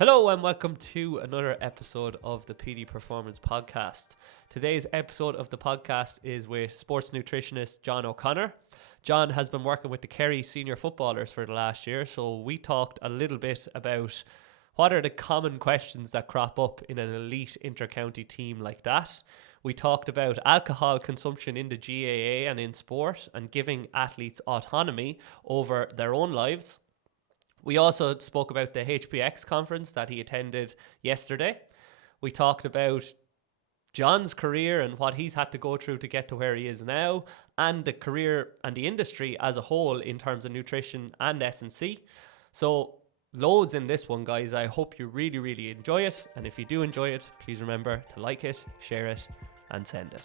Hello and welcome to another episode of the Petey Performance Podcast. Today's episode of the podcast is with sports nutritionist John O'Connor. John has been working with the Kerry senior footballers for the last year, so we talked a little bit about what are the common questions that crop up in an elite inter-county team like that. We talked about alcohol consumption in the GAA and in sport and giving athletes autonomy over their own lives. We also spoke about the HBX Conference that he attended yesterday. We talked about John's career and what he's had to go through to get to where he is now, and the career and the industry as a whole in terms of nutrition and S&C. So loads in this one, guys. I hope you really enjoy it. And if you do enjoy it, please remember to like it, share it, and send it.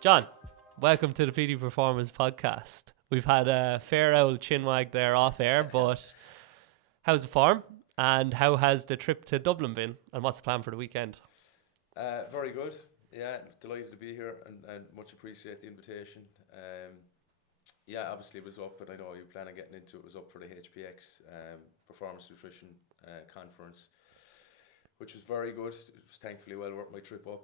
John, welcome to the PD Performance Podcast. We've had a fair old chinwag there off air, but how's the form? And how has the trip to Dublin been? And what's the plan for the weekend? Very good. Yeah, delighted to be here and much appreciate the invitation. Obviously it was up, and I know you plan on getting into it, was up for the HBX Performance Nutrition Conference, which was very good. It was thankfully well worth my trip up.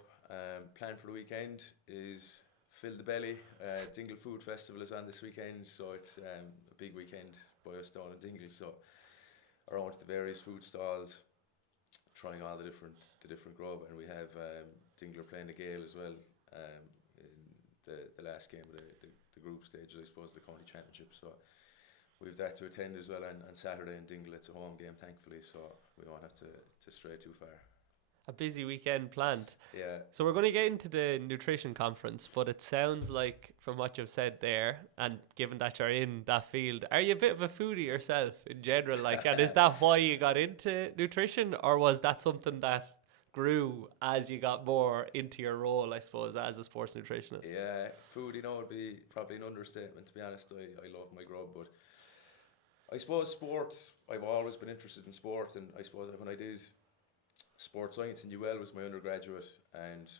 Plan for the weekend is fill the belly. Dingle Food Festival is on this weekend, so it's a big weekend by us down in Dingle. So around the various food stalls, trying all the different grub, and we have Dingle playing the Gale as well in the last game of the group stage, I suppose, the county championship. So we have that to attend as well on Saturday in Dingle. It's a home game, thankfully, so we won't have to stray too far. A busy weekend planned. Yeah. So we're going to get into the nutrition conference, but it sounds like from what you've said there, and given that you're in that field, are you a bit of a foodie yourself in general? Like, and is that why you got into nutrition, or was that something that grew as you got more into your role, I suppose, as a sports nutritionist? Yeah, food, would be probably an understatement, to be honest. I love my grub, but I suppose sport, I've always been interested in sport, and I suppose when I did sports science in UL was my undergraduate, and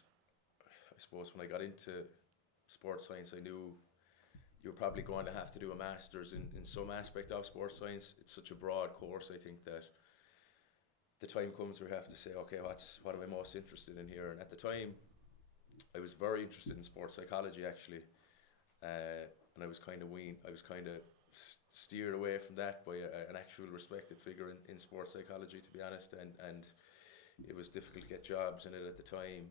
I suppose when I got into sports science, I knew you were probably going to have to do a master's in some aspect of sports science. It's such a broad course. I think that the time comes where you have to say, okay, what am I most interested in here? And at the time, I was very interested in sports psychology, actually, and I was kind of steered away from that by an actual respected figure in sports psychology, to be honest, and it was difficult to get jobs in it at the time,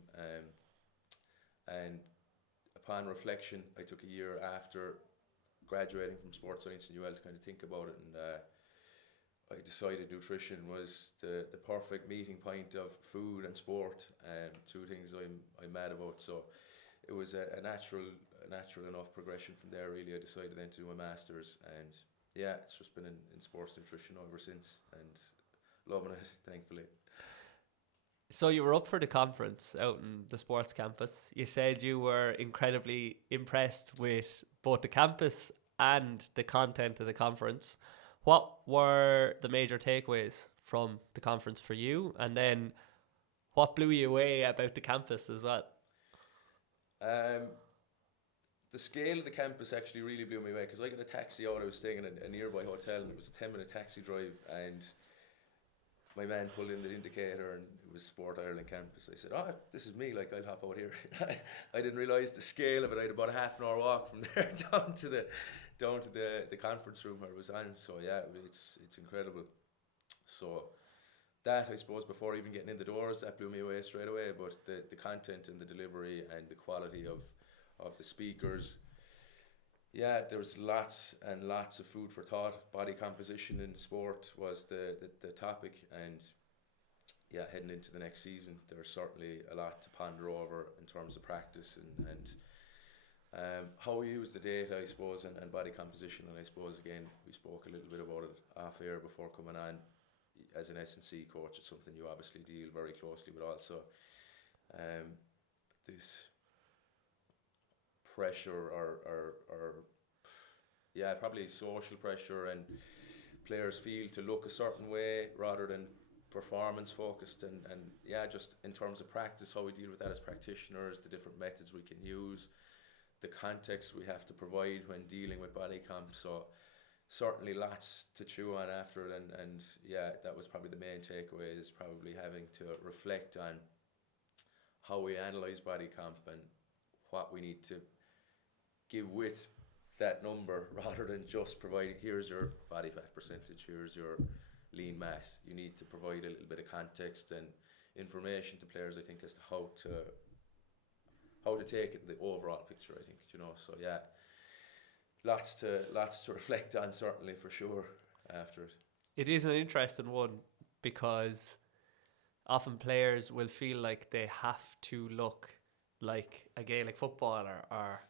and upon reflection, I took a year after graduating from sports science in UL to kind of think about it, and I decided nutrition was the perfect meeting point of food and sport, two things I'm mad about. So it was a natural enough progression from there. Really, I decided then to do a master's, and yeah, it's just been in sports nutrition ever since, and loving it, thankfully. So you were up for the conference out in the sports campus. You said you were incredibly impressed with both the campus and the content of the conference. What were the major takeaways from the conference for you? And then what blew you away about the campus as well? The scale of the campus actually really blew me away, because I got a taxi out. I was staying in a nearby hotel, and it was a 10-minute taxi drive, and my man pulled in the indicator and it was Sport Ireland campus. I said, oh, this is me, like, I'll hop out here. I didn't realise the scale of it. I had about a half an hour walk from there down to the conference room where it was on. So yeah, it's incredible. So that, I suppose, before even getting in the doors, that blew me away straight away. But the content and the delivery and the quality of the speakers, yeah, there was lots and lots of food for thought. Body composition in sport was the topic, and yeah, heading into the next season, there's certainly a lot to ponder over in terms of practice and how we use the data, I suppose, and body composition. And I suppose, again, we spoke a little bit about it off air before coming on. As an S&C coach, it's something you obviously deal very closely with also. This pressure or probably social pressure, and players feel to look a certain way rather than performance focused, and just in terms of practice, how we deal with that as practitioners, the different methods we can use, the context we have to provide when dealing with body comp. So certainly lots to chew on after it, and yeah, that was probably the main takeaway, is probably having to reflect on how we analyze body comp and what we need to give with that number, rather than just providing, here's your body fat percentage, here's your lean mass. You need to provide a little bit of context and information to players, I think, as to how to take it, the overall picture, I think, so yeah, lots to reflect on, certainly, for sure, after it. It is an interesting one, because often players will feel like they have to look like a Gaelic footballer, or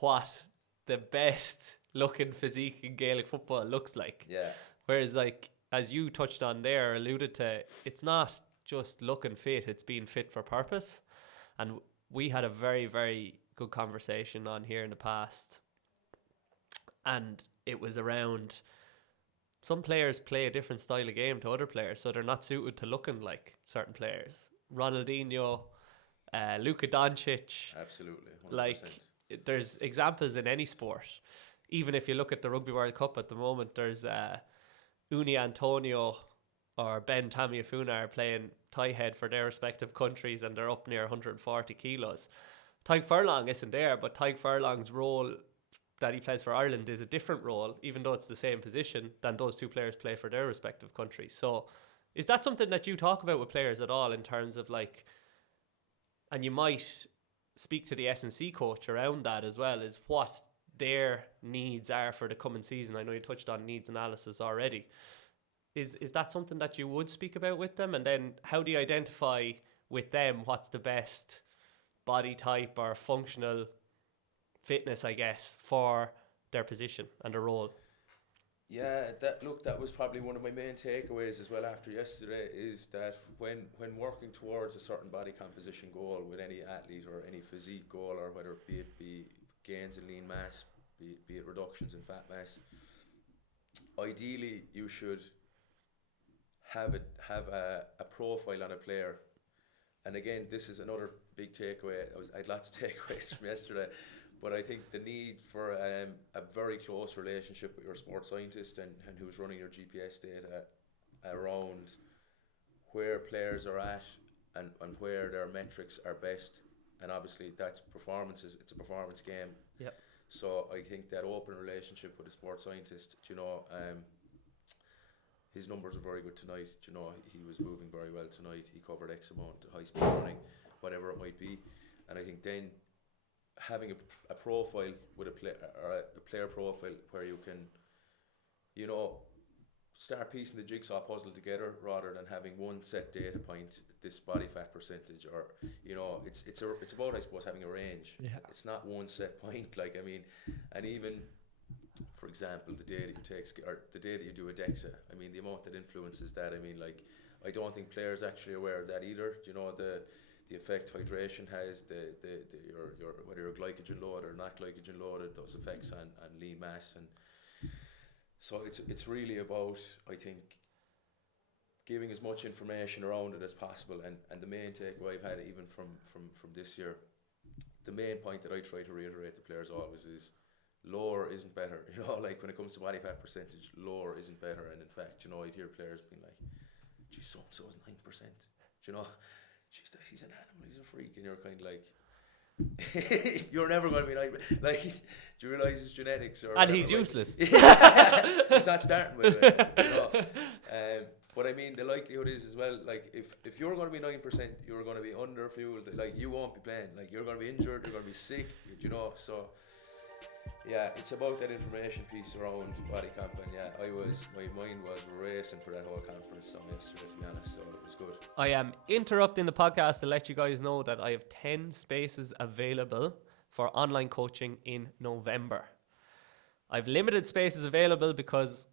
what the best looking physique in Gaelic football looks like. Yeah. Whereas, like, as you touched on there, alluded to, it's not just looking fit, it's being fit for purpose. And we had a very, very good conversation on here in the past, and it was around, some players play a different style of game to other players, so they're not suited to looking like certain players. Ronaldinho, Luka Doncic. Absolutely, 100%. Like, there's examples in any sport. Even if you look at the Rugby World Cup at the moment, there's Uni Antonio or Ben Tameifuna are playing tie head for their respective countries, and they're up near 140 kilos. Tadhg Furlong isn't there, but Tadhg Furlong's role that he plays for Ireland is a different role, even though it's the same position, than those two players play for their respective countries. So is that something that you talk about with players at all, in terms of, like, and you might speak to the S&C coach around that as well, is what their needs are for the coming season? I know you touched on needs analysis already. Is that something that you would speak about with them? And then how do you identify with them what's the best body type or functional fitness, I guess, for their position and their role? Yeah, that was probably one of my main takeaways as well after yesterday, is that when working towards a certain body composition goal with any athlete, or any physique goal, or whether it be gains in lean mass, be it reductions in fat mass, ideally you should have a profile on a player. And again, this is another big takeaway. I had lots of takeaways from yesterday. But I think the need for a very close relationship with your sports scientist and who's running your GPS data around where players are at and where their metrics are best. And obviously that's performances. It's a performance game. Yep. So I think that open relationship with a sports scientist, his numbers were very good tonight. He was moving very well tonight. He covered X amount of high speed running, whatever it might be. And I think then having a profile with a player profile where you can, start piecing the jigsaw puzzle together, rather than having one set data point, this body fat percentage, or it's about, I suppose, having a range. Yeah. It's not one set point. And even, for example, the day that you take, or the day that you do a DEXA, the amount that influences that. I don't think players actually are aware of that either. The effect hydration has, your whether you're glycogen loaded or not glycogen loaded, those effects on lean mass. And so it's really about, I think, giving as much information around it as possible. And the main takeaway I've had, even from this year, the main point that I try to reiterate to players always is, lower isn't better. When it comes to body fat percentage, lower isn't better. And in fact, I'd hear players being like, geez, so-and-so is 9%. Jeez, he's an animal, he's a freak, and you're kind of like, you're never going to be like, do you realise his genetics? And he's useless. He's not starting with it. But the likelihood is as well, if you're going to be 9%, you're going to be under fueled. You won't be playing. You're going to be injured, you're going to be sick. So yeah, it's about that information piece around body comp. And yeah, my mind was racing for that whole conference yesterday, to be honest, so it was good. I am interrupting the podcast to let you guys know that I have 10 spaces available for online coaching in November. I've limited spaces available because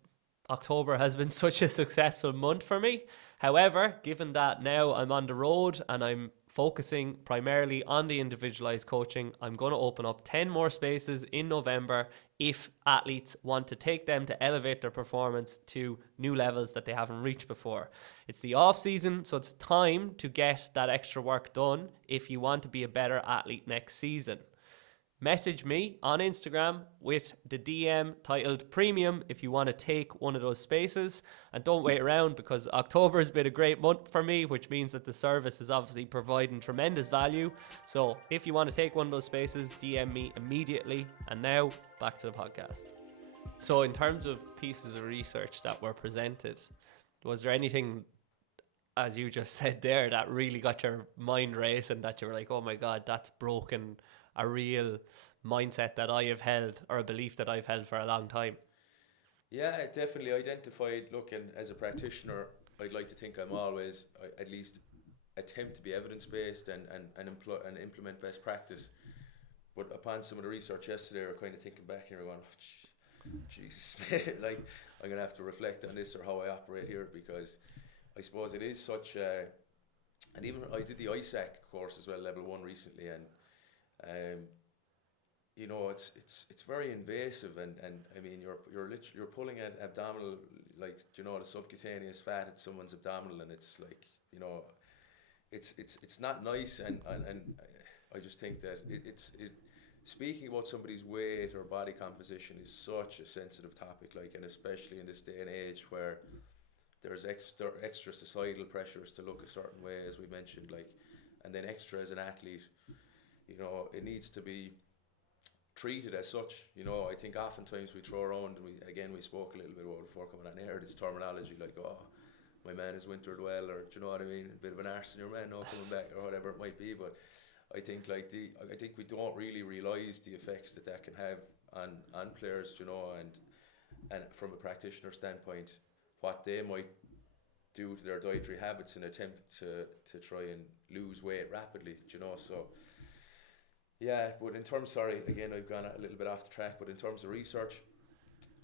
October has been such a successful month for me. However, given that now I'm on the road and I'm focusing primarily on the individualized coaching, I'm going to open up 10 more spaces in November if athletes want to take them to elevate their performance to new levels that they haven't reached before. It's the off season, so it's time to get that extra work done if you want to be a better athlete next season. message me on Instagram with the DM titled Premium if you want to take one of those spaces, and don't wait around, because October has been a great month for me, which means that the service is obviously providing tremendous value. So if you want to take one of those spaces, DM me immediately. And now back to the podcast. So in terms of pieces of research that were presented, was there anything, as you just said there, that really got your mind racing, that you were like, oh my God, that's broken a real mindset that I have held, or a belief that I've held for a long time? Yeah, it definitely identified, look, and as a practitioner, I'd like to think I'm always, at least attempt to be evidence-based and implement best practice. But upon some of the research yesterday, we're kind of thinking back here and going, oh, Jesus, like, I'm going to have to reflect on this, or how I operate here, because I suppose it is such a, and even I did the ISAC course as well, level 1 recently, and you know, it's very invasive, and I mean, you're pulling at abdominal, like, you know, the subcutaneous fat at someone's abdominal, and it's like, you know, it's not nice, and I just think that speaking about somebody's weight or body composition is such a sensitive topic, like, and especially in this day and age where there's extra societal pressures to look a certain way, as we mentioned, like, and then extra as an athlete. You know, it needs to be treated as such. You know, I think oftentimes we throw around, and we spoke a little bit about before coming on air, this terminology like, oh, my man has wintered well, or do you know what I mean? A bit of an arse in your man now coming back, or whatever it might be. But I think I think we don't really realise the effects that can have on players, you know, and from a practitioner standpoint, what they might do to their dietary habits in an attempt to try and lose weight rapidly, you know. So yeah, but in terms, sorry, again, I've gone a little bit off the track, but in terms of research,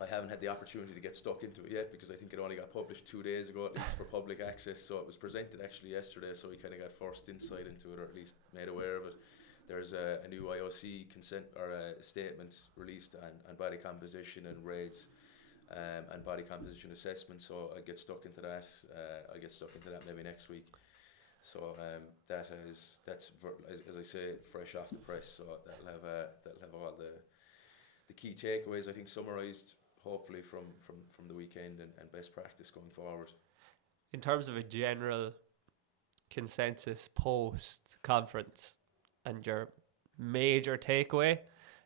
I haven't had the opportunity to get stuck into it yet, because I think it only got published 2 days ago, at least for public access. So it was presented actually yesterday, so we kind of got first insight into it, or at least made aware of it. There's a new IOC consent, or a statement released on body composition and RAIDs, and body composition assessment. So I get stuck into that. I get stuck into that maybe next week. So that's as I say, fresh off the press. So that'll have all the key takeaways, I think, summarised hopefully from the weekend, and best practice going forward. In terms of a general consensus post conference and your major takeaway,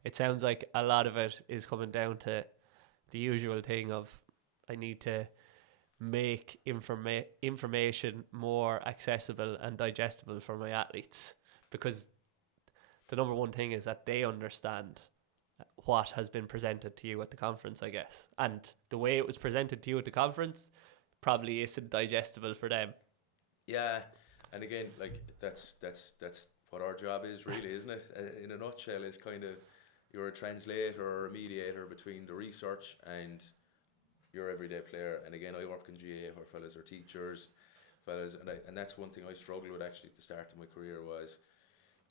it sounds like a lot of it is coming down to the usual thing of, I need to make information more accessible and digestible for my athletes, because the number one thing is that they understand what has been presented to you at the conference, I guess, and the way it was presented to you at the conference probably isn't digestible for them. Yeah, and again, like, that's what our job is, really, isn't it? In a nutshell, is kind of, you're a translator or a mediator between the research and your everyday player. And again, I work in GAA where fellas are teachers, and that's one thing I struggled with actually at the start of my career, was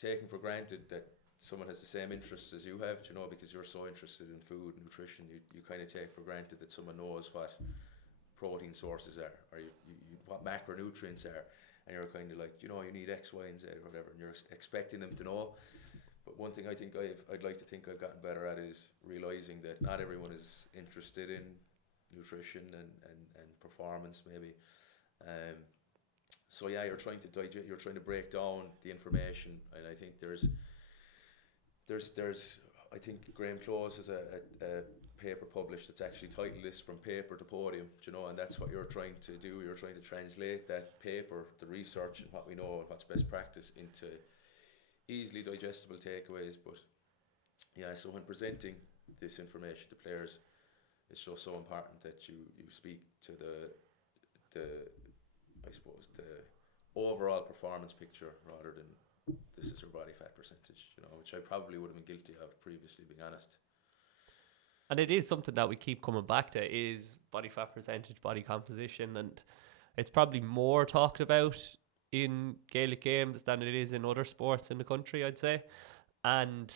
taking for granted that someone has the same interests as you have, you know, because you're so interested in food and nutrition. You kind of take for granted that someone knows what protein sources are, or you what macronutrients are, and you're kind of like, you know, you need X, Y, and Z, or whatever, and you're expecting them to know. But one thing I think I'd like to think I've gotten better at is realising that not everyone is interested in nutrition and performance, maybe. So yeah, you're trying to break down the information, and I think there's I think Graham Close has a paper published that's actually titled this From Paper to Podium, you know, and that's what you're trying to do. You're trying to translate that paper, the research, and what we know and what's best practice into easily digestible takeaways. But yeah, so when presenting this information to players, it's just so important that you speak to the I suppose the overall performance picture, rather than this is your body fat percentage, you know, which I probably would have been guilty of previously, being honest. And it is something that we keep coming back to, is body fat percentage, body composition, and it's probably more talked about in Gaelic games than it is in other sports in the country, I'd say. And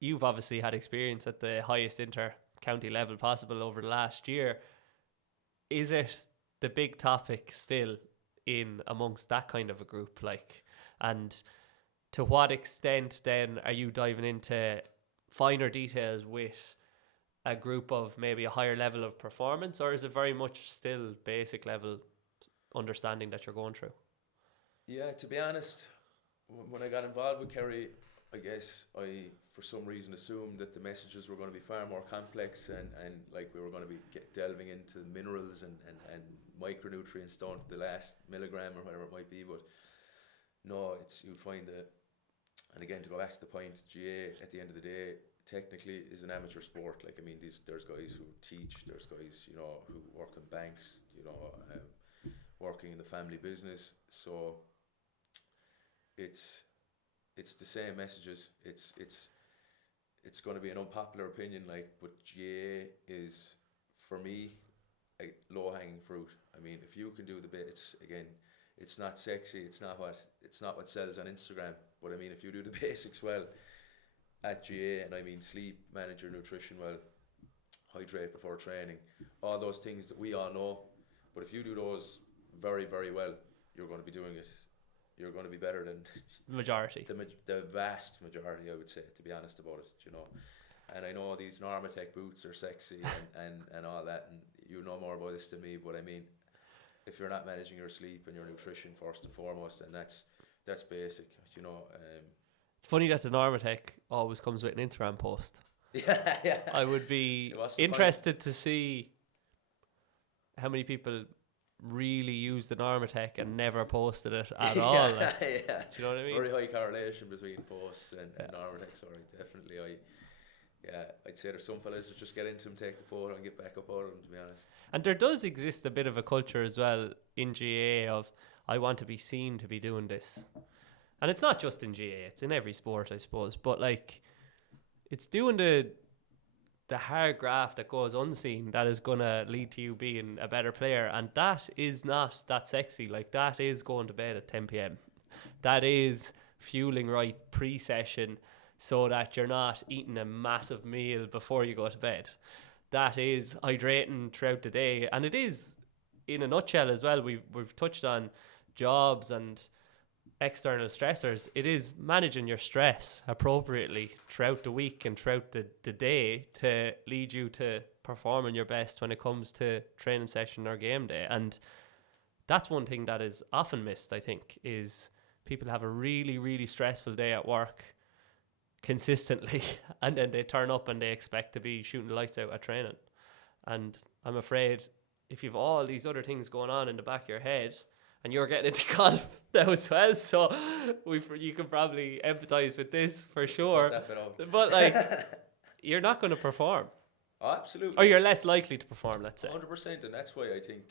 you've obviously had experience at the highest inter-county level possible over the last year. Is it the big topic still in amongst that kind of a group? Like, and to what extent then are you diving into finer details with a group of maybe a higher level of performance, or is it very much still basic level understanding that you're going through? Yeah, to be honest, when I got involved with Kerry, I guess I, for some reason, assumed that the messages were going to be far more complex and like we were going to be delving into minerals and micronutrients down to the last milligram or whatever it might be. But no, you'll find that, and again, to go back to the point, GA at the end of the day, technically is an amateur sport. Like, I mean, there's guys who teach, there's guys, you know, who work in banks, you know, working in the family business. So it's the same messages. It's going to be an unpopular opinion, like, but GA is, for me, a low-hanging fruit. I mean, if you can do the bits, again, it's not sexy, it's not what sells on Instagram, but I mean, if you do the basics well at GA, and I mean sleep, manage your nutrition well, hydrate before training, all those things that we all know, but if you do those very, very well, you're going to be doing it. You're going to be better than majority. The vast majority, I would say, to be honest about it, you know. And I know these Normatec boots are sexy and all that, and you know more about this than me, but I mean, if you're not managing your sleep and your nutrition first and foremost, and that's basic, you know. It's funny that the Normatec always comes with an Instagram post. Yeah. I would be interested to see how many people really use the Normatec and never posted it at all. Like, yeah. Do you know what I mean? Very high correlation between posts and Normatec, sorry, definitely. I'd say there's some fellas that just get into them, take the photo and get back up out of them, to be honest. And there does exist a bit of a culture as well in GAA of, I want to be seen to be doing this. And it's not just in GAA, it's in every sport, I suppose. But like, it's doing the hard graft that goes unseen that is going to lead to you being a better player. And that is not that sexy. Like, that is going to bed at 10 p.m. That is fueling right pre-session so that you're not eating a massive meal before you go to bed. That is hydrating throughout the day. And it is, in a nutshell as well, we've touched on jobs and external stressors. It is managing your stress appropriately throughout the week and throughout the day to lead you to performing your best when it comes to training session or game day. And that's one thing that is often missed, I think, is people have a really, really stressful day at work consistently, and then they turn up and they expect to be shooting the lights out at training. And I'm afraid if you've all these other things going on in the back of your head, and you're getting into golf now as well, so you can probably empathise with this for sure. But like, you're not going to perform. Oh, absolutely. Or you're less likely to perform, let's say. 100%, and that's why I think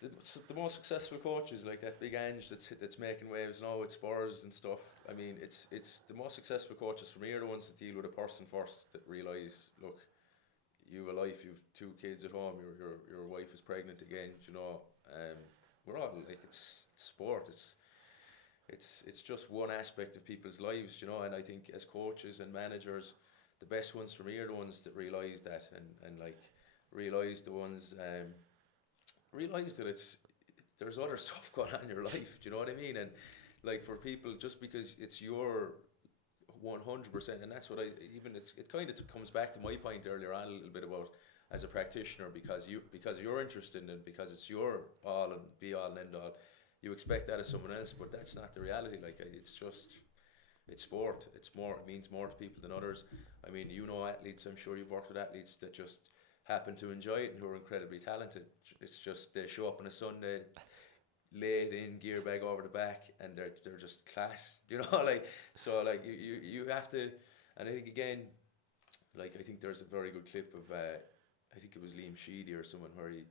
the most successful coaches, like that big Ange that's making waves now with Spurs and stuff. I mean, it's the most successful coaches for me are the ones that deal with a person first, that realise, look, you have a life, you've 2 kids at home, your wife is pregnant again, you know. We're all like, it's sport, it's just one aspect of people's lives, you know. And I think as coaches and managers, the best ones for me are the ones that realise that and like realise the ones realise that there's other stuff going on in your life, do you know what I mean? And like, for people, just because it's your 100%, and that's what it kind of comes back to my point earlier on a little bit about, as a practitioner, because you're interested in it, because it's your all and be all and end all, you expect that of someone else, but that's not the reality. Like, it's sport. It means more to people than others. I mean, you know, athletes, I'm sure you've worked with athletes that just happen to enjoy it and who are incredibly talented. It's just, they show up on a Sunday, lay it in, gear bag over the back, and they're just class, you know. Like, so like you have to. And I think, again, like, I think there's a very good clip of I think it was Liam Sheedy or someone, where he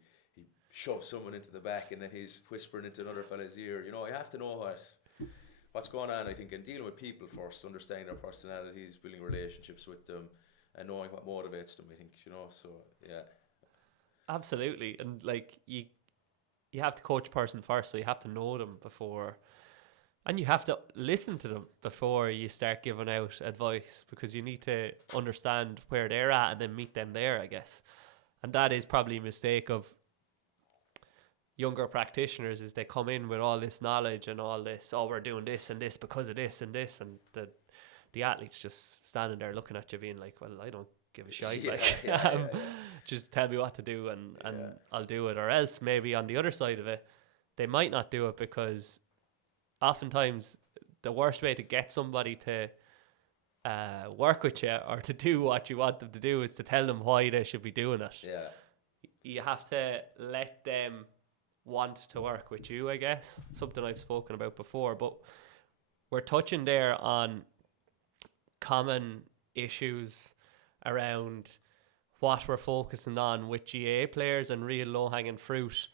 shoves someone into the back and then he's whispering into another fella's ear. You know, you have to know what's going on, I think, and dealing with people first, understanding their personalities, building relationships with them, and knowing what motivates them, I think, you know. So yeah, absolutely. And like, you have to coach a person first, so you have to know them before, and you have to listen to them before you start giving out advice, because you need to understand where they're at and then meet them there, I guess. And that is probably a mistake of, younger practitioners is they come in with all this knowledge and all this, oh, we're doing this and this because of this and this, and the athlete's just standing there looking at you being like, well, I don't give a shite. Just tell me what to do and I'll do it. Or else maybe on the other side of it, they might not do it, because oftentimes the worst way to get somebody to work with you or to do what you want them to do is to tell them why they should be doing it. Yeah. You have to let them want to work with you, I guess. Something I've spoken about before, but we're touching there on common issues around what we're focusing on with GAA players and real low-hanging fruit.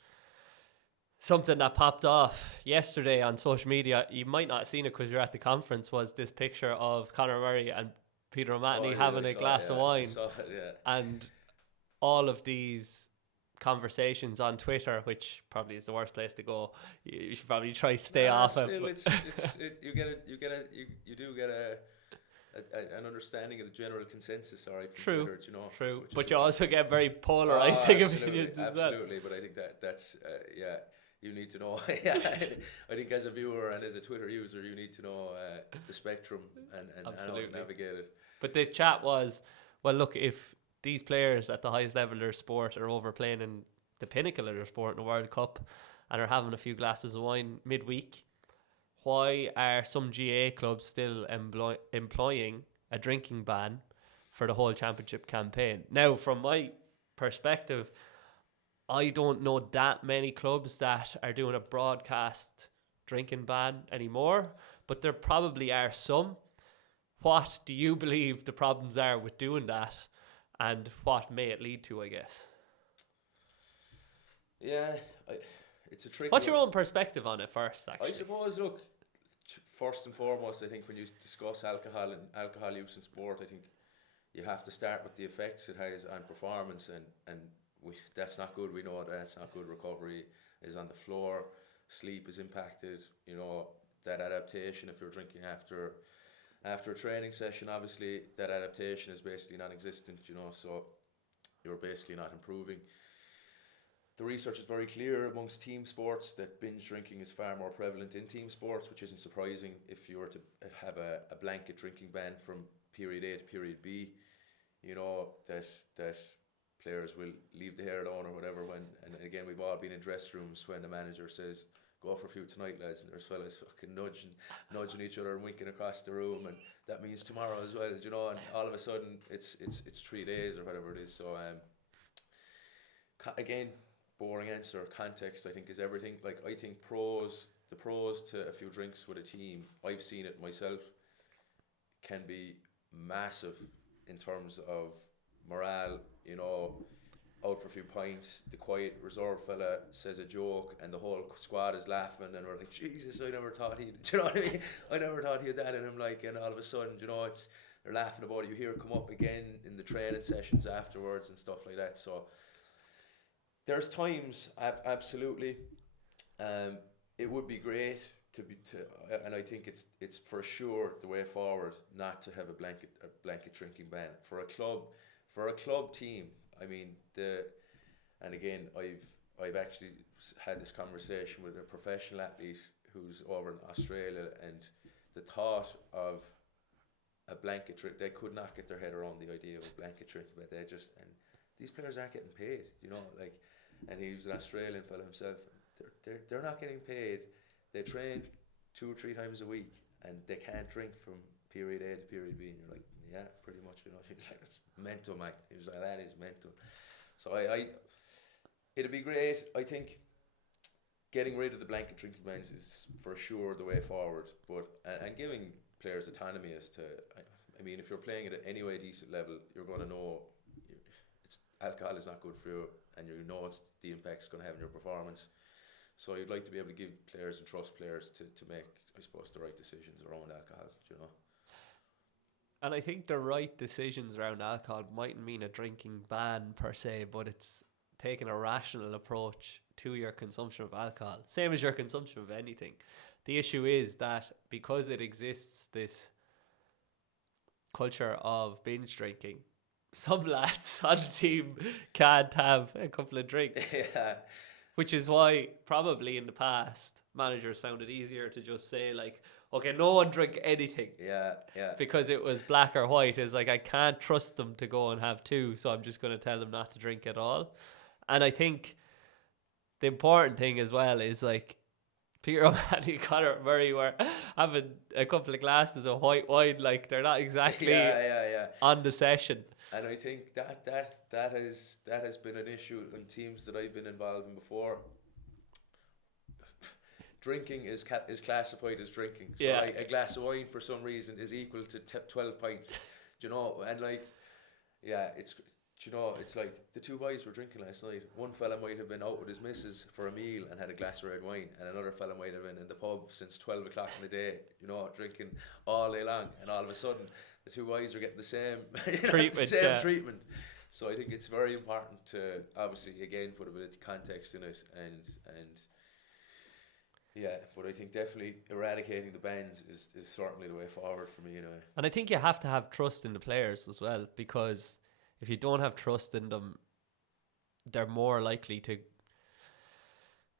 Something that popped off yesterday on social media, you might not have seen it because you're at the conference, was this picture of Conor Murray and Peter O'Mahony having a glass of wine. And all of these conversations on Twitter, which probably is the worst place to go. You should probably try to stay off it. You do get an understanding of the general consensus, all right, from Twitter, you know. True, but you also get very polarizing opinions as well. Absolutely, but I think that's you need to know. I think as a viewer and as a Twitter user, you need to know the spectrum and how to navigate it. But the chat was, well, look, if these players at the highest level of their sport are overplaying in the pinnacle of their sport in the World Cup and are having a few glasses of wine midweek, why are some GAA clubs still employing a drinking ban for the whole championship campaign? Now, from my perspective, I don't know that many clubs that are doing a broadcast drinking ban anymore, but there probably are some. What do you believe the problems are with doing that, and what may it lead to, I guess? Yeah, it's a tricky What's your own perspective on it first, actually? I suppose, look, first and foremost, I think when you discuss alcohol and alcohol use in sport, I think you have to start with the effects it has on performance, and that's not good. We know that's not good. Recovery is on the floor, sleep is impacted, you know, that adaptation if you're drinking after a training session, obviously that adaptation is basically non-existent, you know, so you're basically not improving. The research is very clear amongst team sports that binge drinking is far more prevalent in team sports, which isn't surprising. If you were to have a blanket drinking ban from period A to period B, you know, that players will leave the hair alone or whatever and again, we've all been in dress rooms when the manager says, go for a few tonight, lads, and there's fellas fucking nudging each other and winking across the room, and that means tomorrow as well, you know, and all of a sudden it's 3 days or whatever it is. So again, boring answer, context I think is everything. Like, I think the pros to a few drinks with a team, I've seen it myself, can be massive in terms of morale, you know. Out for a few pints, the quiet reserve fella says a joke and the whole squad is laughing, and we're like, Jesus, I never thought he'd, do you know what I mean? I never thought he had that in him, like, and all of a sudden, you know, they're laughing about it. You hear it come up again in the training sessions afterwards and stuff like that. So there's times, absolutely, it would be great and I think it's for sure the way forward not to have a blanket drinking ban for a club team. I mean, and again, I've actually had this conversation with a professional athlete who's over in Australia, and the thought of a blanket drink, they could not get their head around the idea of a blanket drink, but and these players aren't getting paid, you know, like, and he was an Australian fellow himself. They're not getting paid. They train 2 or 3 times a week, and they can't drink from period A to period B, and you're like, yeah, pretty much, you know. He was like, it's mental, mate. He was like, that is mental. So it'd be great. I think getting rid of the blanket drinking bans is for sure the way forward, but and giving players autonomy as to, I mean, if you're playing at any way decent level, you're going to know alcohol is not good for you, and you know it's the impact it's going to have on your performance. So you'd like to be able to give players and trust players to make, I suppose, the right decisions around alcohol, you know. And I think the right decisions around alcohol mightn't mean a drinking ban per se, but it's taking a rational approach to your consumption of alcohol, same as your consumption of anything. The issue is that because it exists, this culture of binge drinking, some lads on the team can't have a couple of drinks. Yeah, Which is why probably in the past managers found it easier to just say like, okay, no one drink anything. Yeah, yeah. Because it was black or white. It's like I can't trust them to go and have two, so I'm just going to tell them not to drink at all. And I think the important thing as well is like Peter O'Mahony and Conor Murray were having a couple of glasses of white wine, like they're not exactly on the session. And I think that has been an issue in teams that I've been involved in before. Drinking is classified as drinking. So like a glass of wine for some reason is equal to 12 pints. Do you know? And like, yeah, it's like the two boys were drinking last night. One fella might have been out with his missus for a meal and had a glass of red wine, and another fella might have been in the pub since 12 o'clock in the day, drinking all day long, and all of a sudden the two boys are getting the same treatment. Treatment. So I think it's very important to obviously again put a bit of context in it, and yeah, but I think definitely eradicating the bans is certainly the way forward for me anyway. And I think you have to have trust in the players as well, because if you don't have trust in them, they're more likely to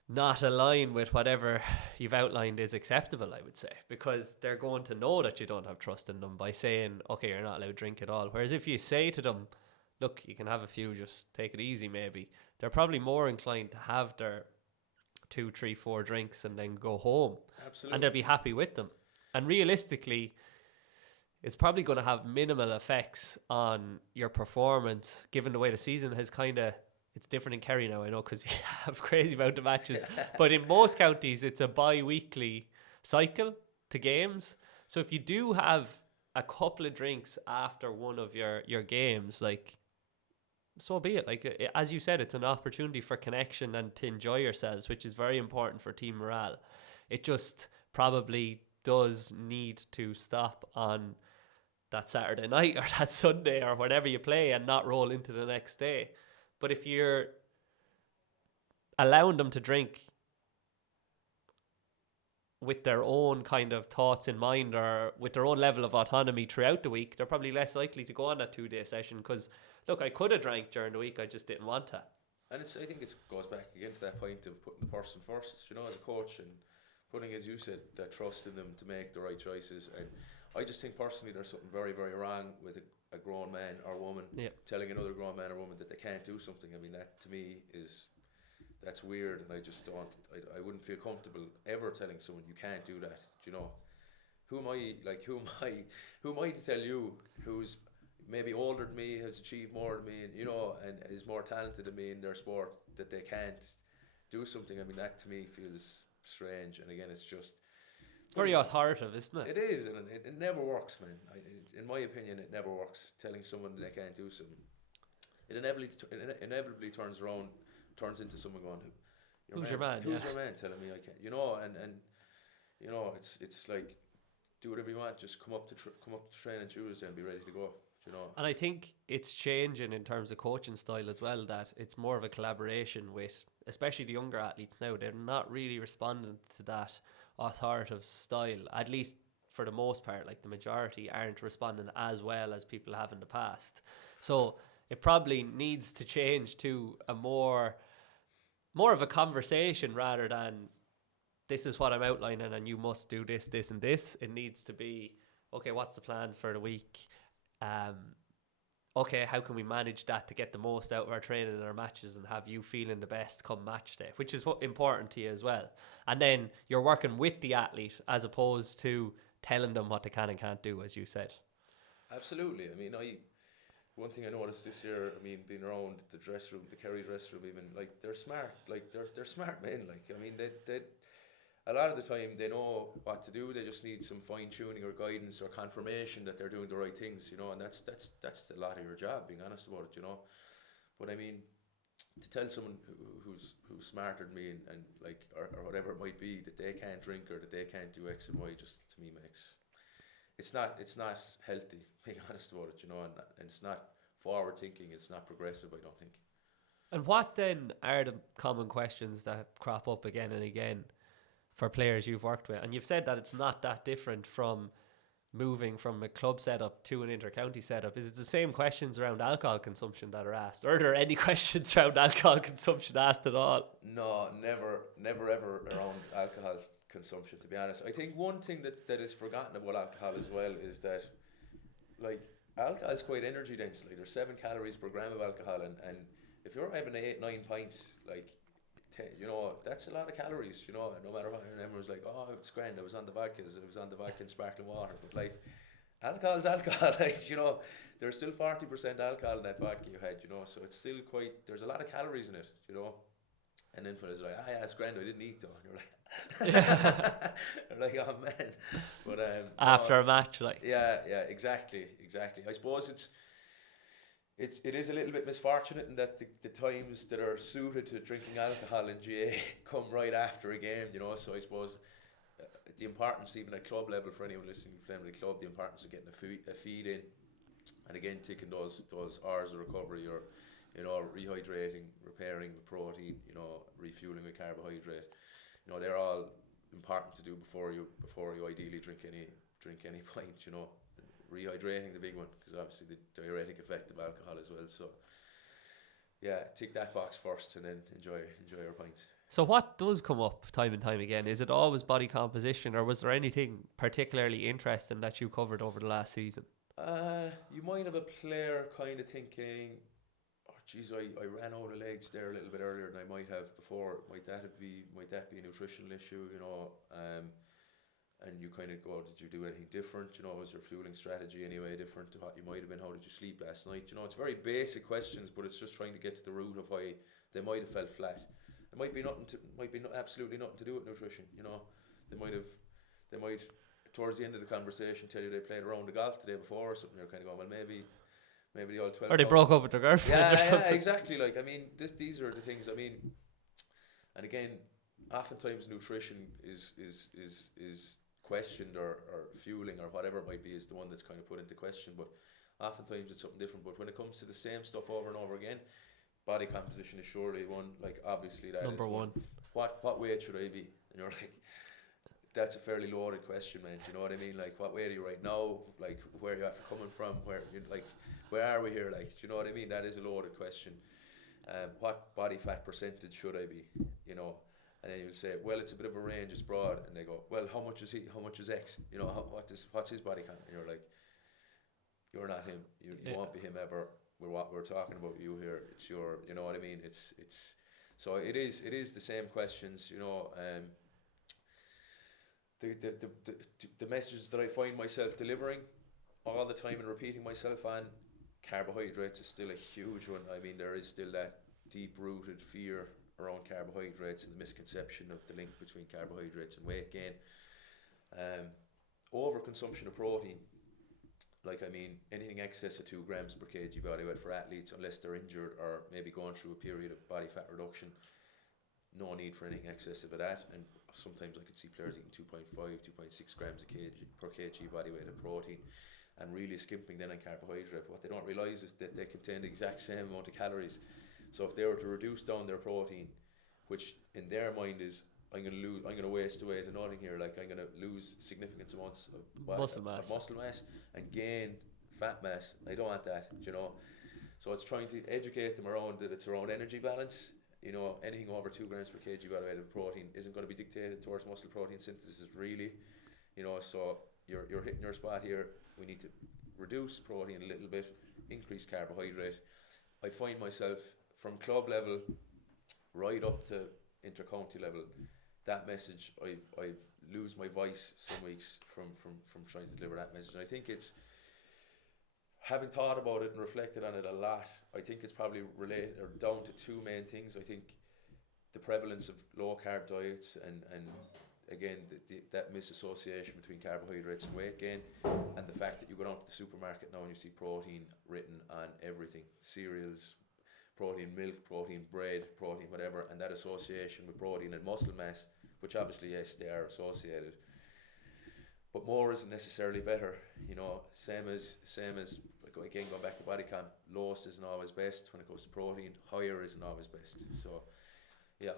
not align with whatever you've outlined is acceptable, I would say, because they're going to know that you don't have trust in them by saying, okay, you're not allowed to drink at all. Whereas if you say to them, look, you can have a few, just take it easy maybe, they're probably more inclined to have their 2, 3, 4 drinks and then go home. Absolutely. And they'll be happy with them. And realistically, it's probably going to have minimal effects on your performance, given the way the season has it's different in Kerry now, I know, because you have crazy amount of matches. But in most counties, it's a bi-weekly cycle to games. So if you do have a couple of drinks after one of your games, like, so be it. Like, as you said, it's an opportunity for connection and to enjoy yourselves, which is very important for team morale. It just probably does need to stop on that Saturday night or that Sunday or whenever you play and not roll into the next day. But if you're allowing them to drink with their own kind of thoughts in mind or with their own level of autonomy throughout the week, they're probably less likely to go on that 2-day session because, look, I could have drank during the week, I just didn't want to. And I think it goes back again to that point of putting the person first, as a coach, and putting, as you said, that trust in them to make the right choices. And I just think personally there's something very, very wrong with a grown man or woman telling another grown man or woman that they can't do something. I mean, that to me that's weird, and I just don't. I wouldn't feel comfortable ever telling someone you can't do that. Who am I? Like, who am I to tell you who's maybe older than me, has achieved more than me, and is more talented than me in their sport, that they can't do something? I mean, that to me feels strange, and again, it's very authoritative, isn't it? It is, and it never works, man. In my opinion, it never works. Telling someone they can't do something, it inevitably turns into someone going, "Who's your man? Who's your man telling me I can't?" And it's like, do whatever you want. Just come up to training Tuesday and be ready to go. And I think it's changing in terms of coaching style as well, that it's more of a collaboration with, especially the younger athletes now. They're not really responding to that authoritative style, at least for the most part. Like, the majority aren't responding as well as people have in the past. So it probably needs to change to a more of a conversation rather than, this is what I'm outlining and you must do this, this and this. It needs to be, okay, what's the plans for the week? Okay, how can we manage that to get the most out of our training and our matches and have you feeling the best come match day, which is important to you as well. And then you're working with the athlete as opposed to telling them what they can and can't do, as you said. Absolutely. I mean, one thing I noticed this year, being around the dress room, the Kerry dress room, even, like, they're smart. Like, they're smart men. Like, they a lot of the time they know what to do. They just need some fine tuning or guidance or confirmation that they're doing the right things, and that's a lot of your job, being honest about it, But to tell someone who's smarter than me and like or whatever it might be, that they can't drink or that they can't do X and Y, just to me it's not healthy, being honest about it, and it's not forward thinking. It's not progressive, I don't think. And what then are the common questions that crop up again and again for players you've worked with? And you've said that it's not that different from moving from a club setup to an inter-county setup, is it the same questions around alcohol consumption that are asked? Or are there any questions around alcohol consumption asked at all? No, never ever around alcohol consumption, to be honest. I think one thing that is forgotten about alcohol as well is that, like, alcohol is quite energy dense. Like, there's 7 calories per gram of alcohol, and if you're having 8-9 pints, like, that's a lot of calories, no matter what. And everyone's like, oh, it's grand, I was on the vodka and sparkling water. But, like, alcohol is alcohol. Like, there's still 40% alcohol in that vodka you had, so it's still there's a lot of calories in it, And then fellas are like, yeah, it's grand, I didn't eat though. And you're like, you're like, oh man. But after a match, like. Yeah, exactly. I suppose it is a little bit misfortunate in that the times that are suited to drinking alcohol in GA come right after a game, So I suppose the importance, even at club level, for anyone listening to the club, the importance of getting a feed in, and again taking those hours of recovery, or rehydrating, repairing with protein, refueling with carbohydrate, they're all important to do before you ideally drink any pint, Rehydrating, the big one, because obviously the diuretic effect of alcohol as well. So yeah, tick that box first and then enjoy your pints. So what does come up time and time again? Is it always body composition, or was there anything particularly interesting that you covered over the last season? You might have a player kind of thinking, oh geez, I ran out of legs there a little bit earlier than I might have before. Might that be a nutritional issue, and you kind of go, did you do anything different? Was your fueling strategy anyway different to what you might have been? How did you sleep last night? It's very basic questions, but it's just trying to get to the root of why they might have felt flat. It might be absolutely nothing to do with nutrition. They might towards the end of the conversation tell you they played a round of golf the day before or something. You're kind of going, well, maybe the all 12. Or they broke up with their girlfriend or something. Yeah, exactly. Like, I mean, these are the things. I mean, and again, oftentimes nutrition is questioned, or fueling or whatever it might be is the one that's kind of put into question. But oftentimes it's something different. But when it comes to the same stuff over and over again, body composition is surely one. Like, obviously that number is one. What weight should I be? And you're like, that's a fairly loaded question, man. Do you know what I mean? Like, what weight are you right now? Like, where are you after coming from? Where are we here? Like, do you know what I mean? That is a loaded question. What body fat percentage should I be? And then you would say, well, it's a bit of a range, it's broad. And they go, well, how much is he? How much is X? What's his body count? And you're like, you're not him. You won't be him ever. We're talking about you here. It's your, you know what I mean? It's so it is the same questions, the messages that I find myself delivering all the time and repeating myself on. Carbohydrates is still a huge one. I mean, there is still that deep-rooted fear around carbohydrates and the misconception of the link between carbohydrates and weight gain. Overconsumption of protein, like, I mean, anything excess of 2 grams per kg body weight for athletes, unless they're injured or maybe going through a period of body fat reduction, no need for anything excessive of that. And sometimes I could see players eating 2.5, 2.6 grams per kg body weight of protein, and really skimping then on carbohydrate. What they don't realise is that they contain the exact same amount of calories. So if they were to reduce down their protein, which in their mind is, I'm going to waste away to nothing here, like, I'm going to lose significant amounts of muscle mass and gain fat mass. I don't want that, So it's trying to educate them around that it's around energy balance. Anything over 2 grams per kg by the weight of protein isn't going to be dictated towards muscle protein synthesis, really. So you're hitting your spot here. We need to reduce protein a little bit, increase carbohydrate. I find myself from club level right up to inter-county level, that message, I lose my voice some weeks from trying to deliver that message. And I think it's, having thought about it and reflected on it a lot, I think it's probably related or down to 2 main things. I think the prevalence of low carb diets and again that misassociation between carbohydrates and weight gain, and the fact that you go down to the supermarket now and you see protein written on everything, cereals, protein milk, protein bread, protein whatever, and that association with protein and muscle mass, which obviously, yes, they are associated, but more isn't necessarily better. Same as like, again, going back to body comp, lowest isn't always best when it comes to protein, higher isn't always best. So yeah,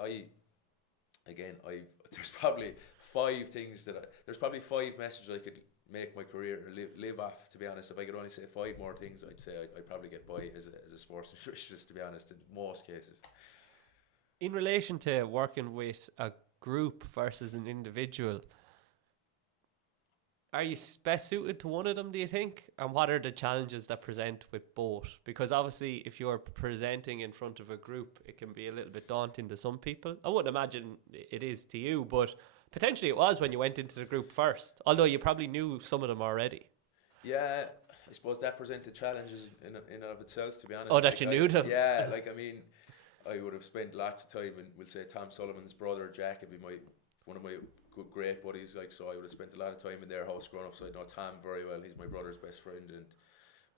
there's probably 5 things there's probably 5 messages I could make my career live off, to be honest. If I could only say 5 more things, I'd say I'd probably get by as a sports nutritionist, to be honest, in most cases. In relation to working with a group versus an individual, are you best suited to one of them, do you think? And what are the challenges that present with both? Because obviously if you're presenting in front of a group, it can be a little bit daunting to some people. I wouldn't imagine it is to you, but potentially it was when you went into the group first, although you probably knew some of them already. Yeah, I suppose that presented challenges in and of itself, to be honest. Oh, that you knew them? Yeah, like, I mean, I would have spent lots of time, and we'll say Tom Sullivan's brother, Jack, would be one of my great buddies, like, so I would have spent a lot of time in their house growing up, so I know Tom very well. He's my brother's best friend. And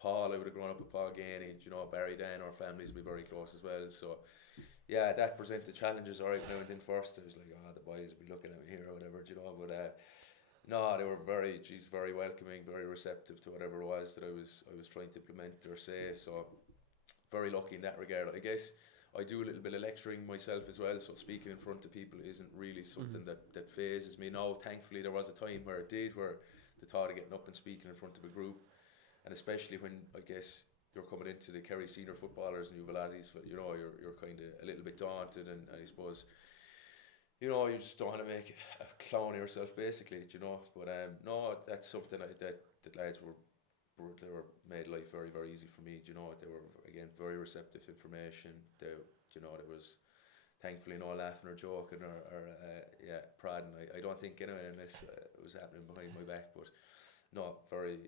Paul, I would have grown up with Paul Gainey, you know, Barry Dan, our families would be very close as well. So yeah, that presented challenges. Alright, when I went in first, I was like, the boys would be looking at me here or whatever, you know, but no, they were very welcoming, very receptive to whatever it was that I was trying to implement or say. So very lucky in that regard. I guess I do a little bit of lecturing myself as well, so speaking in front of people isn't really something that phases me now. Thankfully, there was a time where it did, where the thought of getting up and speaking in front of a group, and especially when, I guess, you're coming into the Kerry senior footballers and you've a lot of these, you know, you're kind of a little bit daunted, and I suppose, you know, you just don't want to make a clown of yourself, basically, you know. But no, that's something that the lads were made life very, very easy for me. You know, they were, again, very receptive to information. They, you know, there was thankfully no laughing or joking or prodding. I don't think anyway, unless it was happening behind my back. But no, very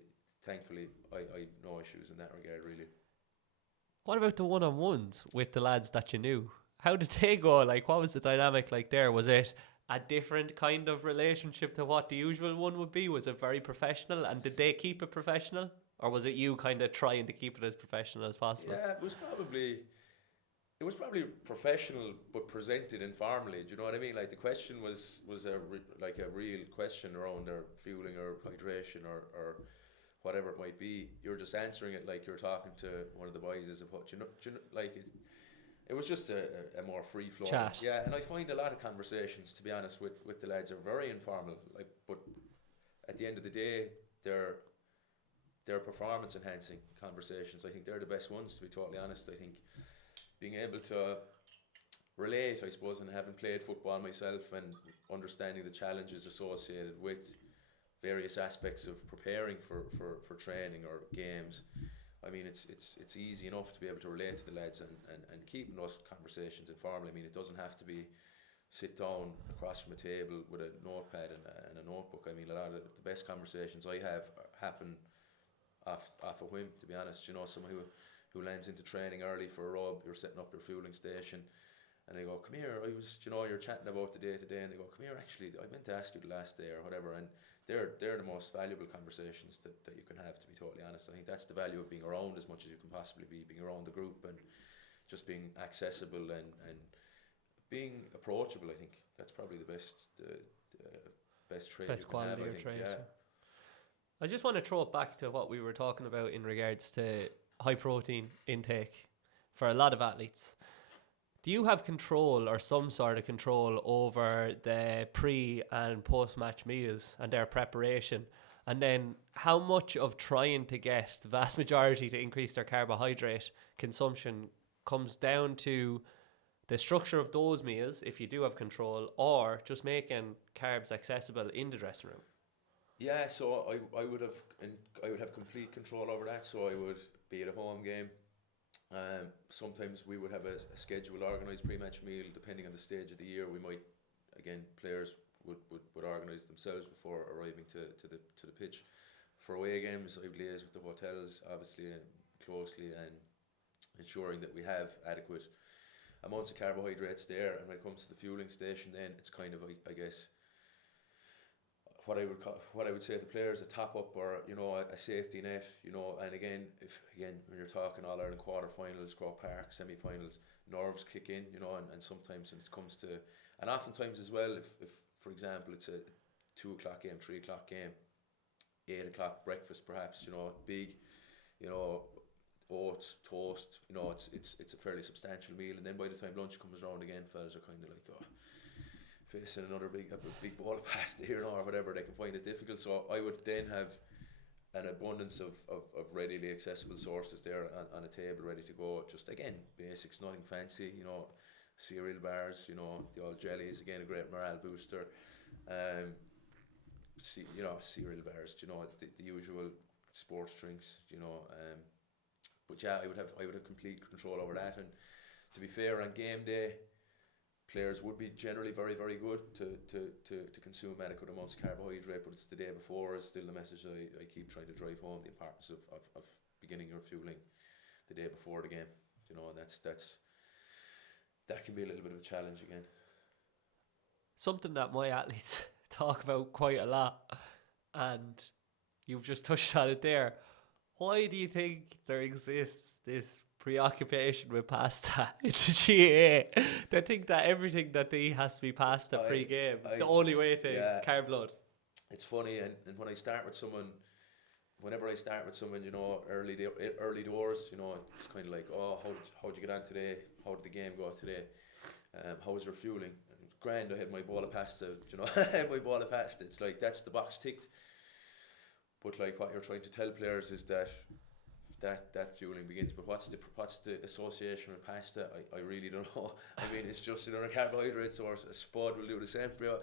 thankfully, I no issues in that regard, really. What about the one-on-ones with the lads that you knew? How did they go? Like, what was the dynamic like there? Was it a different kind of relationship to what the usual one would be? Was it very professional, and did they keep it professional? Or was it you kind of trying to keep it as professional as possible? Yeah, it was probably professional, but presented informally. Do you know what I mean? Like, the question was a real question around their fueling or hydration or whatever it might be. You're just answering it like you're talking to one of the boys as opposed, you know, like it was just a more free flow chat. Yeah, and I find a lot of conversations, to be honest, with the lads are very informal. Like, but at the end of the day, they're performance enhancing conversations. I think they're the best ones, to be totally honest. I think being able to relate, I suppose, and having played football myself and understanding the challenges associated with various aspects of preparing for training or games. I mean, it's easy enough to be able to relate to the lads and keeping those conversations informal. I mean, it doesn't have to be sit down across from a table with a notepad and a notebook. I mean, a lot of the best conversations I have happen off a whim, to be honest. You know, someone who lands into training early for a rub, you're setting up your fueling station, and they go, come here, you're chatting about the day to day, and they go, come here, actually, I meant to ask you the last day or whatever. And they're the most valuable conversations that you can have, to be totally honest. I think that's the value of being around as much as you can possibly be, being around the group and just being accessible and being approachable. I think that's probably the best trait you can have, I think. Yeah. I just want to throw it back to what we were talking about in regards to high protein intake for a lot of athletes. Do you have control or some sort of control over the pre and post match meals and their preparation? And then how much of trying to get the vast majority to increase their carbohydrate consumption comes down to the structure of those meals, if you do have control, or just making carbs accessible in the dressing room? Yeah, so I would have complete control over that. So I would be at a home game. Sometimes we would have a scheduled organised pre-match meal depending on the stage of the year. We might, again, players would organise themselves before arriving to the pitch. For away games, I would liaise with the hotels, obviously, and closely, and ensuring that we have adequate amounts of carbohydrates there. And when it comes to the fueling station, then it's kind of, I guess, what I would say to players, a top up or, you know, a safety net, you know. And again, when you're talking All Ireland quarterfinals, Croke Park semi-finals, nerves kick in, you know, and sometimes when it comes to, and oftentimes as well, if for example it's a 2 o'clock game, 3 o'clock game, 8 o'clock breakfast perhaps, you know, big, you know, oats, toast, you know, it's a fairly substantial meal, and then by the time lunch comes around again, fellas are kind of like, facing a big bowl of pasta here or whatever, they can find it difficult. So I would then have an abundance of readily accessible sources there on a table ready to go. Just again, basics, nothing fancy, cereal bars, the old jellies, again a great morale booster. Cereal bars, the usual sports drinks, but yeah, I would have complete control over that. And to be fair, on game day, players would be generally very, very good to consume adequate amounts of carbohydrate, but it's the day before is still the message I keep trying to drive home, the importance of beginning your fueling the day before the game, and that can be a little bit of a challenge again. Something that my athletes talk about quite a lot, and you've just touched on it there. Why do you think there exists this preoccupation with pasta in the GAA? They think that everything that they eat has to be pasta pre-game. It's the only way to carb load. It's funny, and when I start with someone, whenever I start with someone, early doors, it's kind of like, oh, how'd you get on today? How did the game go today? How was your fueling? Grand, I had my bowl of pasta, I had my bowl of pasta. It's like, that's the box ticked. But like what you're trying to tell players is that fueling begins. But what's the association with pasta? I really don't know. I mean, it's just another carbohydrate source. A spud will do the same for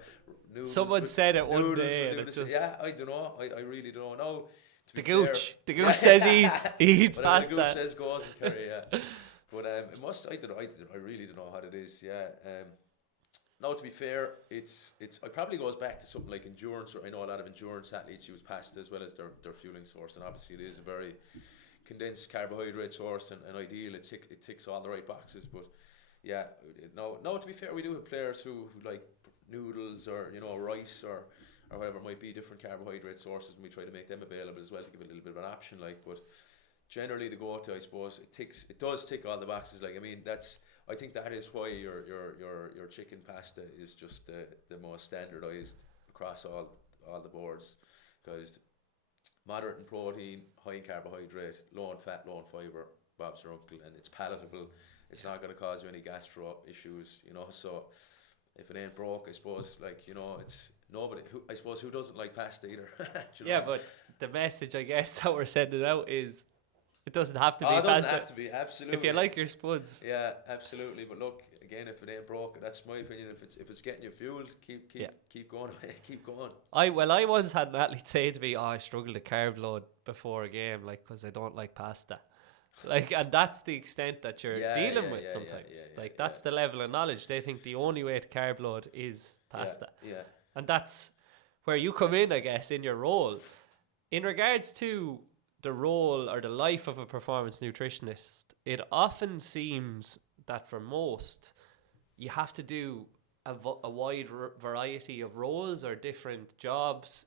you. Someone said it one day. Yeah, I don't know. I really don't know. The gooch says he eats pasta. The gooch says goes and Kerry, yeah. But it must. I don't know. I really don't know how it is. Yeah. Now, to be fair, it's probably goes back to something like endurance. Or I know a lot of endurance athletes use pasta as well as their fueling source, and obviously it is a very condensed carbohydrate source and ideal. It ticks all the right boxes. But yeah, no. To be fair, we do have players who like noodles or rice or whatever it might be, different carbohydrate sources, and we try to make them available as well to give it a little bit of an option. But generally the go-to, I suppose, it does tick all the boxes. Like, I mean, I think that is why your chicken pasta is just the most standardized across all the boards, because moderate in protein, high in carbohydrate, low in fat, low in fibre, Bob's your uncle, and it's palatable. It's not going to cause you any gastro issues, so if it ain't broke, I suppose, it's nobody who doesn't like pasta either. Yeah, but the message, I guess, that we're sending out is it doesn't have to be pasta. It doesn't have to be, absolutely. If you like your spuds. Yeah, absolutely. But look, again, if it ain't broke, that's my opinion. If it's getting you fueled, keep going, keep going. I once had an athlete say to me, "Oh, I struggle to carb load before a game, because I don't like pasta." And that's the extent that you're dealing with sometimes. That's the level of knowledge. They think the only way to carb load is pasta. Yeah. And that's where you come in, I guess, in your role. In regards to the role or the life of a performance nutritionist, it often seems that for most, you have to do a wide variety of roles or different jobs.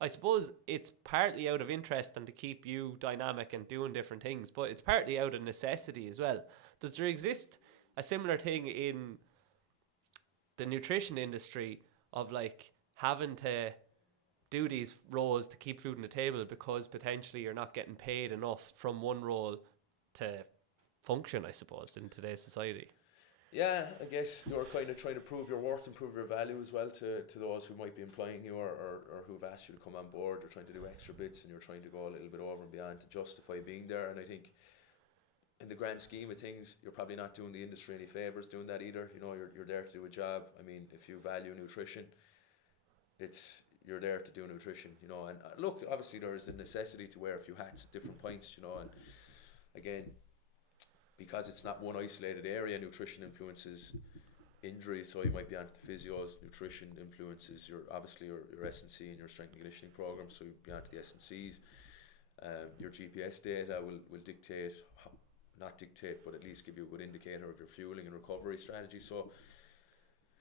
I suppose it's partly out of interest and to keep you dynamic and doing different things, but it's partly out of necessity as well. Does there exist a similar thing in the nutrition industry of having to do these roles to keep food on the table because potentially you're not getting paid enough from one role to function, I suppose, in today's society? Yeah, I guess you're kind of trying to prove your worth and prove your value as well to those who might be employing you or who've asked you to come on board. You're trying to do extra bits and you're trying to go a little bit over and beyond to justify being there. And I think in the grand scheme of things, you're probably not doing the industry any favours doing that either. You're there to do a job. I mean, if you value nutrition, you're there to do nutrition, and look, obviously there is a necessity to wear a few hats at different points, and again, because it's not one isolated area, nutrition influences injury, so you might be onto the physios. Nutrition influences your S&C and your strength and conditioning program, so you'd be onto the S&Cs. Your GPS data will dictate, not dictate, but at least give you a good indicator of your fueling and recovery strategy. So,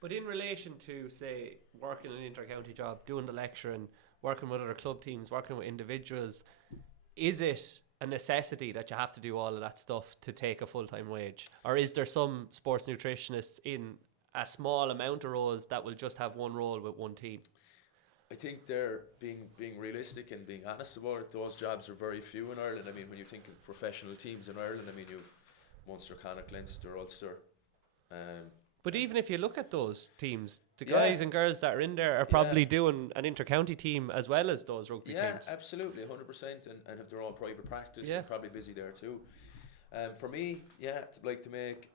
but in relation to, say, working an inter-county job, doing the lecturing, working with other club teams, working with individuals, is it a necessity that you have to do all of that stuff to take a full-time wage? Or is there some sports nutritionists in a small amount of roles that will just have one role with one team? I think they're being realistic and being honest about it. Those jobs are very few in Ireland. I mean, when you think of professional teams in Ireland, I mean, you've Munster, Connacht, Leinster, Ulster, But even if you look at those teams, the Yeah. guys and girls that are in there are probably doing an inter-county team as well as those rugby Yeah, teams. absolutely, 100%, and have their own private practice. Yeah. And probably busy there too. For me, to make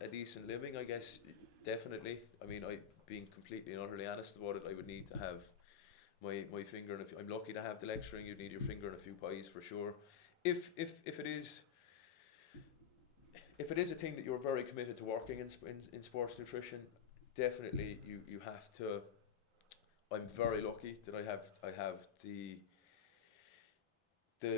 a decent living, I guess, definitely. I mean, being completely and utterly honest about it, I would need to have my finger in a few. I'm lucky to have the lecturing. You'd need your finger in a few pies for sure. If it is a thing that you're very committed to working in sports nutrition, definitely you have to. I'm very lucky that I have the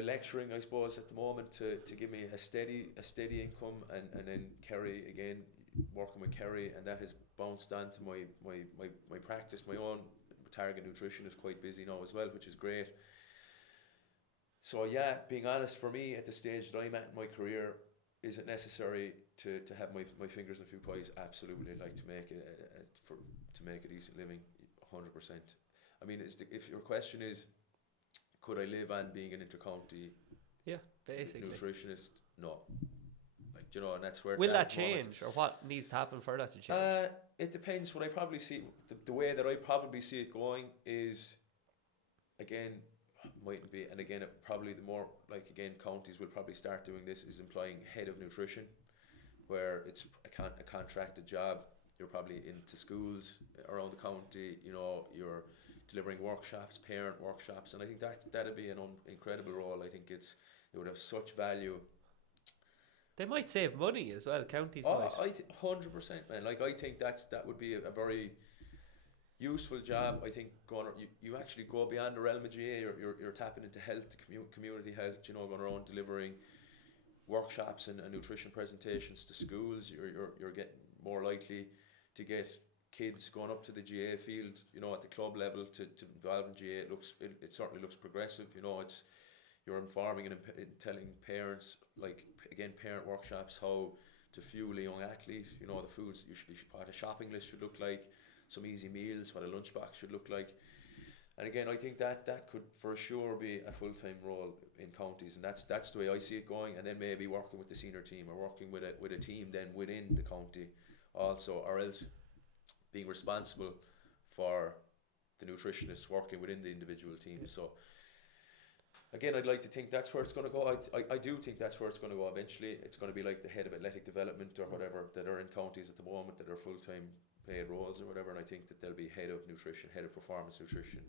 lecturing, I suppose, at the moment to give me a steady income, and then Kerry again, working with Kerry, and that has bounced onto my practice. My own target nutrition is quite busy now as well, which is great. So yeah, being honest, for me at the stage that I'm at in my career, is it necessary to have my fingers in a few pies? Absolutely. I'd like to make a decent living, 100%. I mean, if your question is, could I live on being an intercounty basically nutritionist? No. And that's where it's will at that the moment. change, or what needs to happen for that to change? It depends. What I probably see, the way that I probably see it going is, again, mightn't be, and again, probably the more, counties will probably start doing this, is employing head of nutrition, where it's a contracted job. You're probably into schools around the county, you're delivering workshops, parent workshops, and I think that'd be an incredible role. I think it would have such value. They might save money as well, counties might. 100%, man. I think that would be a very useful job. I think you actually go beyond the realm of GA. You're tapping into health, community health. Going around delivering workshops and nutrition presentations to schools. You're getting more likely to get kids going up to the GA field. At the club level to involve in GA. It certainly looks progressive. You're informing and telling parents, parent workshops, how to fuel a young athlete. The foods what a shopping list should look like, some easy meals, what a lunchbox should look like. And again, I think that could for sure be a full-time role in counties, and that's the way I see it going. And then maybe working with the senior team, or working with a team then within the county also, or else being responsible for the nutritionists working within the individual team. So again, I'd like to think that's where it's going to go. I do think that's where it's going to go eventually. It's going to be like the head of athletic development or whatever that are in counties at the moment that are full-time paid roles or whatever, and I think that there'll be head of nutrition, head of performance nutrition,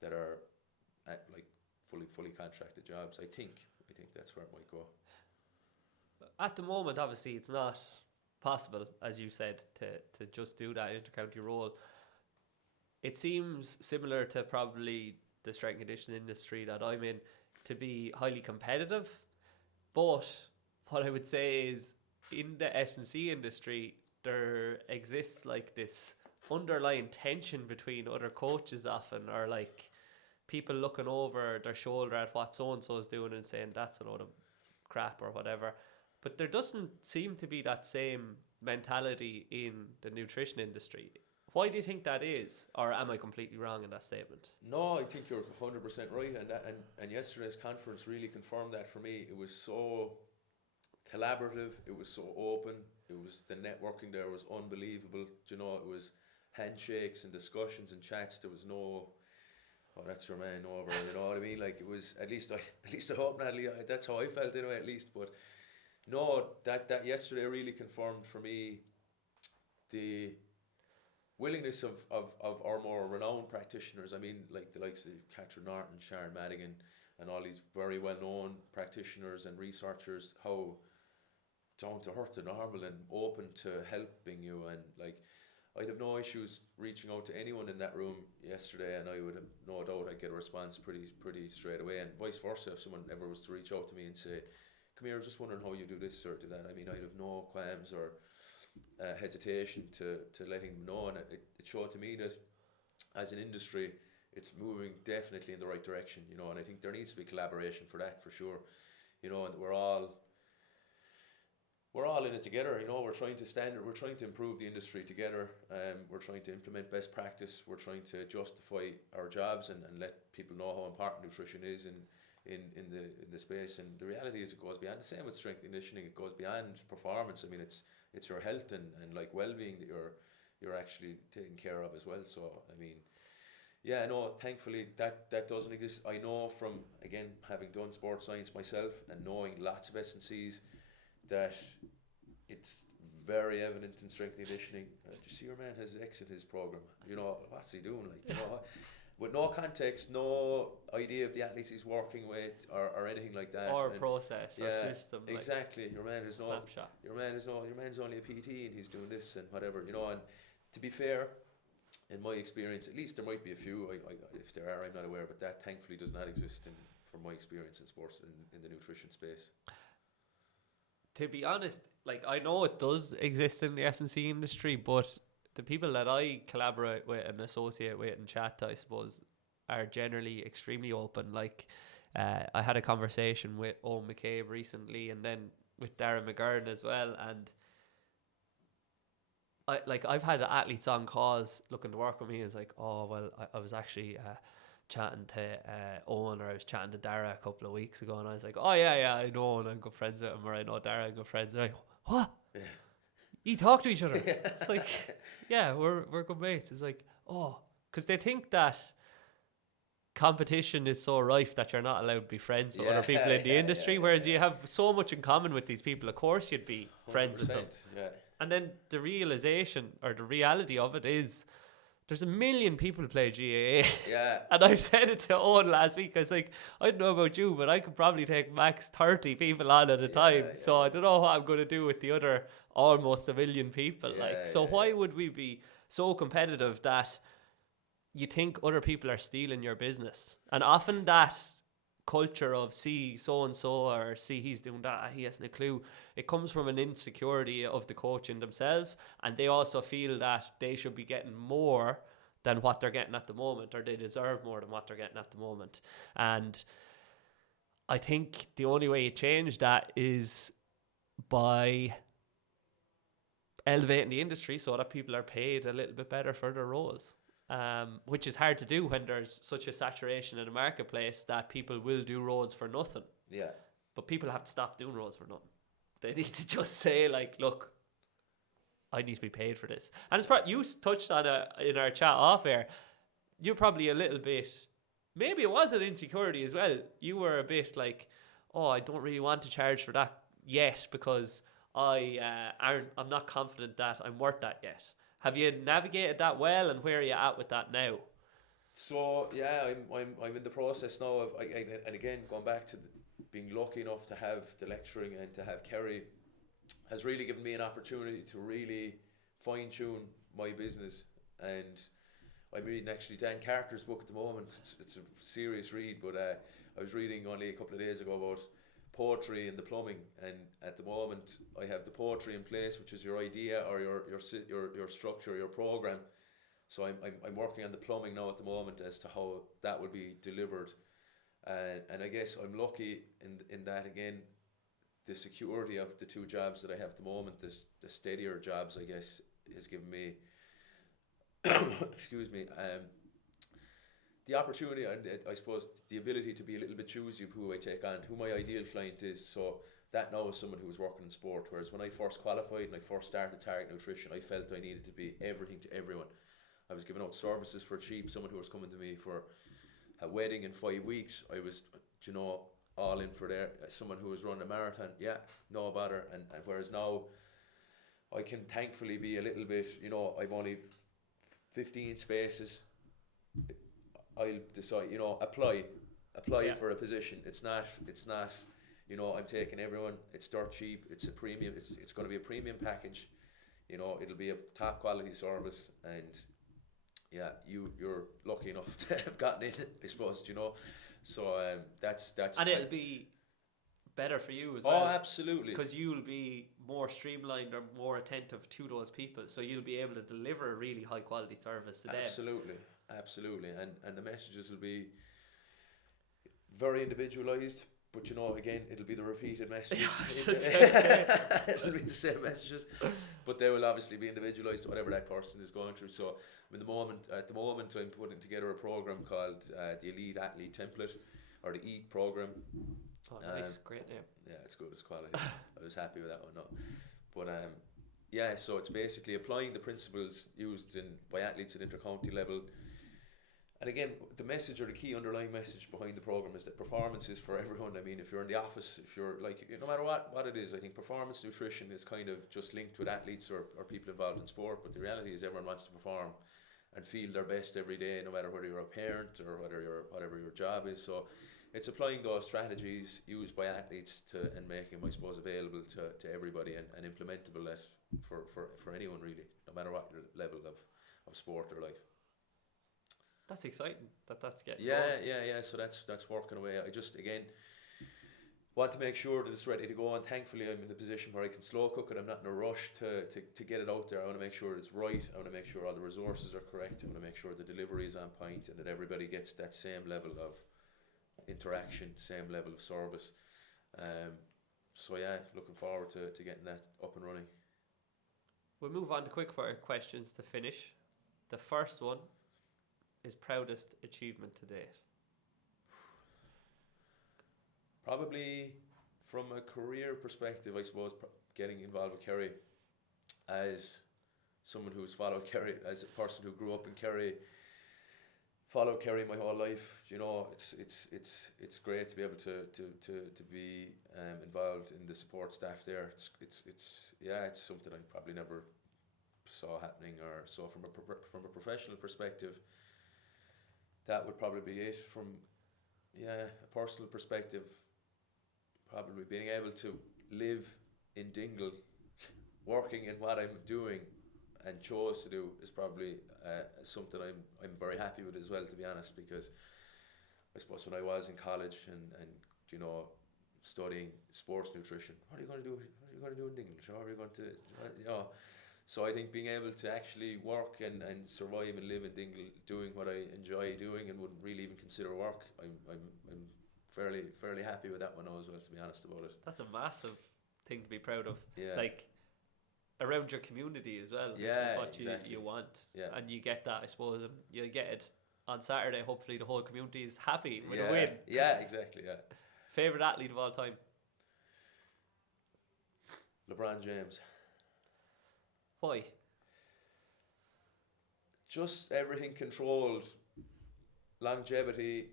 that are fully contracted jobs. I think that's where it might go. At the moment, obviously, it's not possible, as you said, to just do that inter-county role. It seems similar to probably the strength and conditioning industry that I'm in, to be highly competitive. But what I would say is, in the S&C industry, there exists this underlying tension between other coaches often, or people looking over their shoulder at what so-and-so is doing and saying that's a load of crap or whatever. But there doesn't seem to be that same mentality in the nutrition industry. Why do you think that is? Or am I completely wrong in that statement? No, I think you're 100% right, and yesterday's conference really confirmed that for me. It was so collaborative, it was so open, the networking there was unbelievable. It was handshakes and discussions and chats. There was no, oh, that's your man over, you know what I mean? It was, at least I hope, Natalie, that's how I felt anyway, at least. But no, that yesterday really confirmed for me the willingness of our more renowned practitioners. I mean, the likes of Catherine Norton, Sharon Madigan, and all these very well-known practitioners and researchers, how down to earth and normal and open to helping you. And I'd have no issues reaching out to anyone in that room yesterday, and I would have no doubt I'd get a response pretty straight away. And vice versa, if someone ever was to reach out to me and say, come here, just wondering how you do this or do that, I mean, I'd have no qualms or hesitation to letting them know. And it showed to me that as an industry, it's moving definitely in the right direction, and I think there needs to be collaboration for that, for sure, and we're all, we're all in it together. We're trying to improve the industry together. We're trying to implement best practice. We're trying to justify our jobs and let people know how important nutrition is in the space. And the reality is, it goes beyond. The same with strength and conditioning. It goes beyond performance. I mean, it's your health and like well-being that you're actually taking care of as well. So I mean, yeah, no, thankfully that doesn't exist. I know from, again, having done sports science myself and knowing lots of S&Cs, that it's very evident in strength and conditioning. You see, your man has exited his program. What's he doing? With no context, no idea of the athletes he's working with or anything like that, or process or system. Exactly. Your man is snapshot. Your man's only a PT and he's doing this and whatever. And to be fair, in my experience, at least there might be a few. If there are, I'm not aware, but that thankfully does not exist from my experience in sports in the nutrition space. To be honest, I know it does exist in the S&C industry, but the people that I collaborate with and associate with and chat to, I suppose, are generally extremely open. I had a conversation with Owen McCabe recently, and then with Darren McGurn as well, and I've had athletes on calls looking to work with me. It's like, oh well, I was actually chatting to Owen, or I was chatting to Dara a couple of weeks ago, and I was like, oh yeah, I know Owen, I'm good friends with him, or I know Dara, I'm good friends. And I go, what? Yeah. You talk to each other? It's like, yeah, we're good mates. It's like, oh, because they think that competition is so rife that you're not allowed to be friends with other people in the industry, whereas you have so much in common with these people. Of course you'd be friends with them. Yeah. And then the realization, or the reality of it, is there's 1 million people play GAA. Yeah. And I said it to Owen last week. I was like, I don't know about you, but I could probably take max 30 people on at a time. So I don't know what I'm going to do with the other almost 1 million people. Why would we be so competitive that you think other people are stealing your business? And often that culture of see so-and-so, or see he's doing that, he hasn't a clue, it comes from an insecurity of the coach in themselves, and they also feel that they should be getting more than what they're getting at the moment, or they deserve more than what they're getting at the moment. And I think the only way you change that is by elevating the industry so that people are paid a little bit better for their roles. Which is hard to do when there's such a saturation in the marketplace that people will do roles for nothing. Yeah. But people have to stop doing roles for nothing. They need to just say, look, I need to be paid for this. And it's probably, you touched on it in our chat off air, you're probably a little bit, maybe it was an insecurity as well. You were a bit like, oh, I don't really want to charge for that yet because I'm not confident that I'm worth that yet. Have you navigated that well, and where are you at with that now? So yeah, I'm in the process now of, and again, going back to being lucky enough to have the lecturing and to have Kerry has really given me an opportunity to really fine tune my business. And I'm reading actually Dan Carter's book at the moment. It's a serious read, but I was reading only a couple of days ago about poetry and the plumbing, and at the moment I have the poetry in place, which is your idea or your structure, your program. So I'm working on the plumbing now at the moment as to how that will be delivered, and I guess I'm lucky in that, again, the security of the two jobs that I have at the moment, the steadier jobs, I guess, has given me excuse me, the opportunity, and I suppose the ability to be a little bit choosy of who I take on, who my ideal client is. So that now is someone who's working in sport, whereas when I first qualified and I first started Target Nutrition, I felt I needed to be everything to everyone. I was giving out services for cheap. Someone who was coming to me for a wedding in 5 weeks, I was, all in for there. Someone who was running a marathon, no bother. And whereas now I can thankfully be a little bit, I've only 15 spaces. I'll decide, apply for a position. It's not, I'm taking everyone. It's dirt cheap. It's a premium. It's going to be a premium package. It'll be a top quality service, and you're lucky enough to have gotten in, I suppose. So that's. And it'll be better for you as well. Oh, absolutely. Because you'll be more streamlined or more attentive to those people, so you'll be able to deliver a really high quality service to them. Absolutely, and the messages will be very individualized. But you know, again, it'll be the repeated messages. Yeah, I was just gonna say. It'll be the same messages, but they will obviously be individualised to whatever that person is going through. So, at the moment, I'm putting together a program called the Elite Athlete Template, or the EAT program. Oh, nice, great name. Yeah, it's good. It's quality. I was happy with that one. No, but yeah. So it's basically applying the principles used by athletes at intercounty level. And again, the message or the key underlying message behind the program is that performance is for everyone. I mean, if you're in the office, if you're like, no matter what it is, I think performance nutrition is kind of just linked with athletes or people involved in sport. But the reality is everyone wants to perform and feel their best every day, no matter whether you're a parent or whatever your job is. So it's applying those strategies used by athletes and making them, I suppose, available to everybody and implementable that for anyone really, no matter what your level of sport or life. That's exciting. That's getting Yeah, going. yeah. So that's working away. I just again want to make sure that it's ready to go, and thankfully I'm in the position where I can slow cook it. I'm not in a rush to get it out there. I want to make sure it's right. I want to make sure all the resources are correct. I want to make sure the delivery is on point and that everybody gets that same level of interaction, same level of service. So yeah, looking forward to getting that up and running. We'll move on to quickfire questions to finish. The first one is proudest achievement to date. Probably from a career perspective, I suppose, getting involved with Kerry as someone who's followed Kerry, as a person who grew up in Kerry, followed Kerry my whole life. You know, it's great to be able to be involved in the support staff there. It's something I probably never saw happening or saw from a professional perspective. That would probably be it. From a personal perspective, probably being able to live in Dingle, working in what I'm doing and chose to do is probably something I'm very happy with as well, to be honest, because I suppose when I was in college and you know, studying sports nutrition, what are you going to do? What are you going to do in Dingle? How are you going to, you know? So I think being able to actually work and survive and live in Dingle, doing what I enjoy doing and wouldn't really even consider work, I'm fairly happy with that one as well, to be honest about it. That's a massive thing to be proud of. Yeah. Like around your community as well, which Yeah, is what exactly. you want. Yeah. And you get that, I suppose, and you'll get it on Saturday. Hopefully the whole community is happy with a win. Yeah, exactly, yeah. Favourite athlete of all time? LeBron James. Why? Just everything controlled, longevity,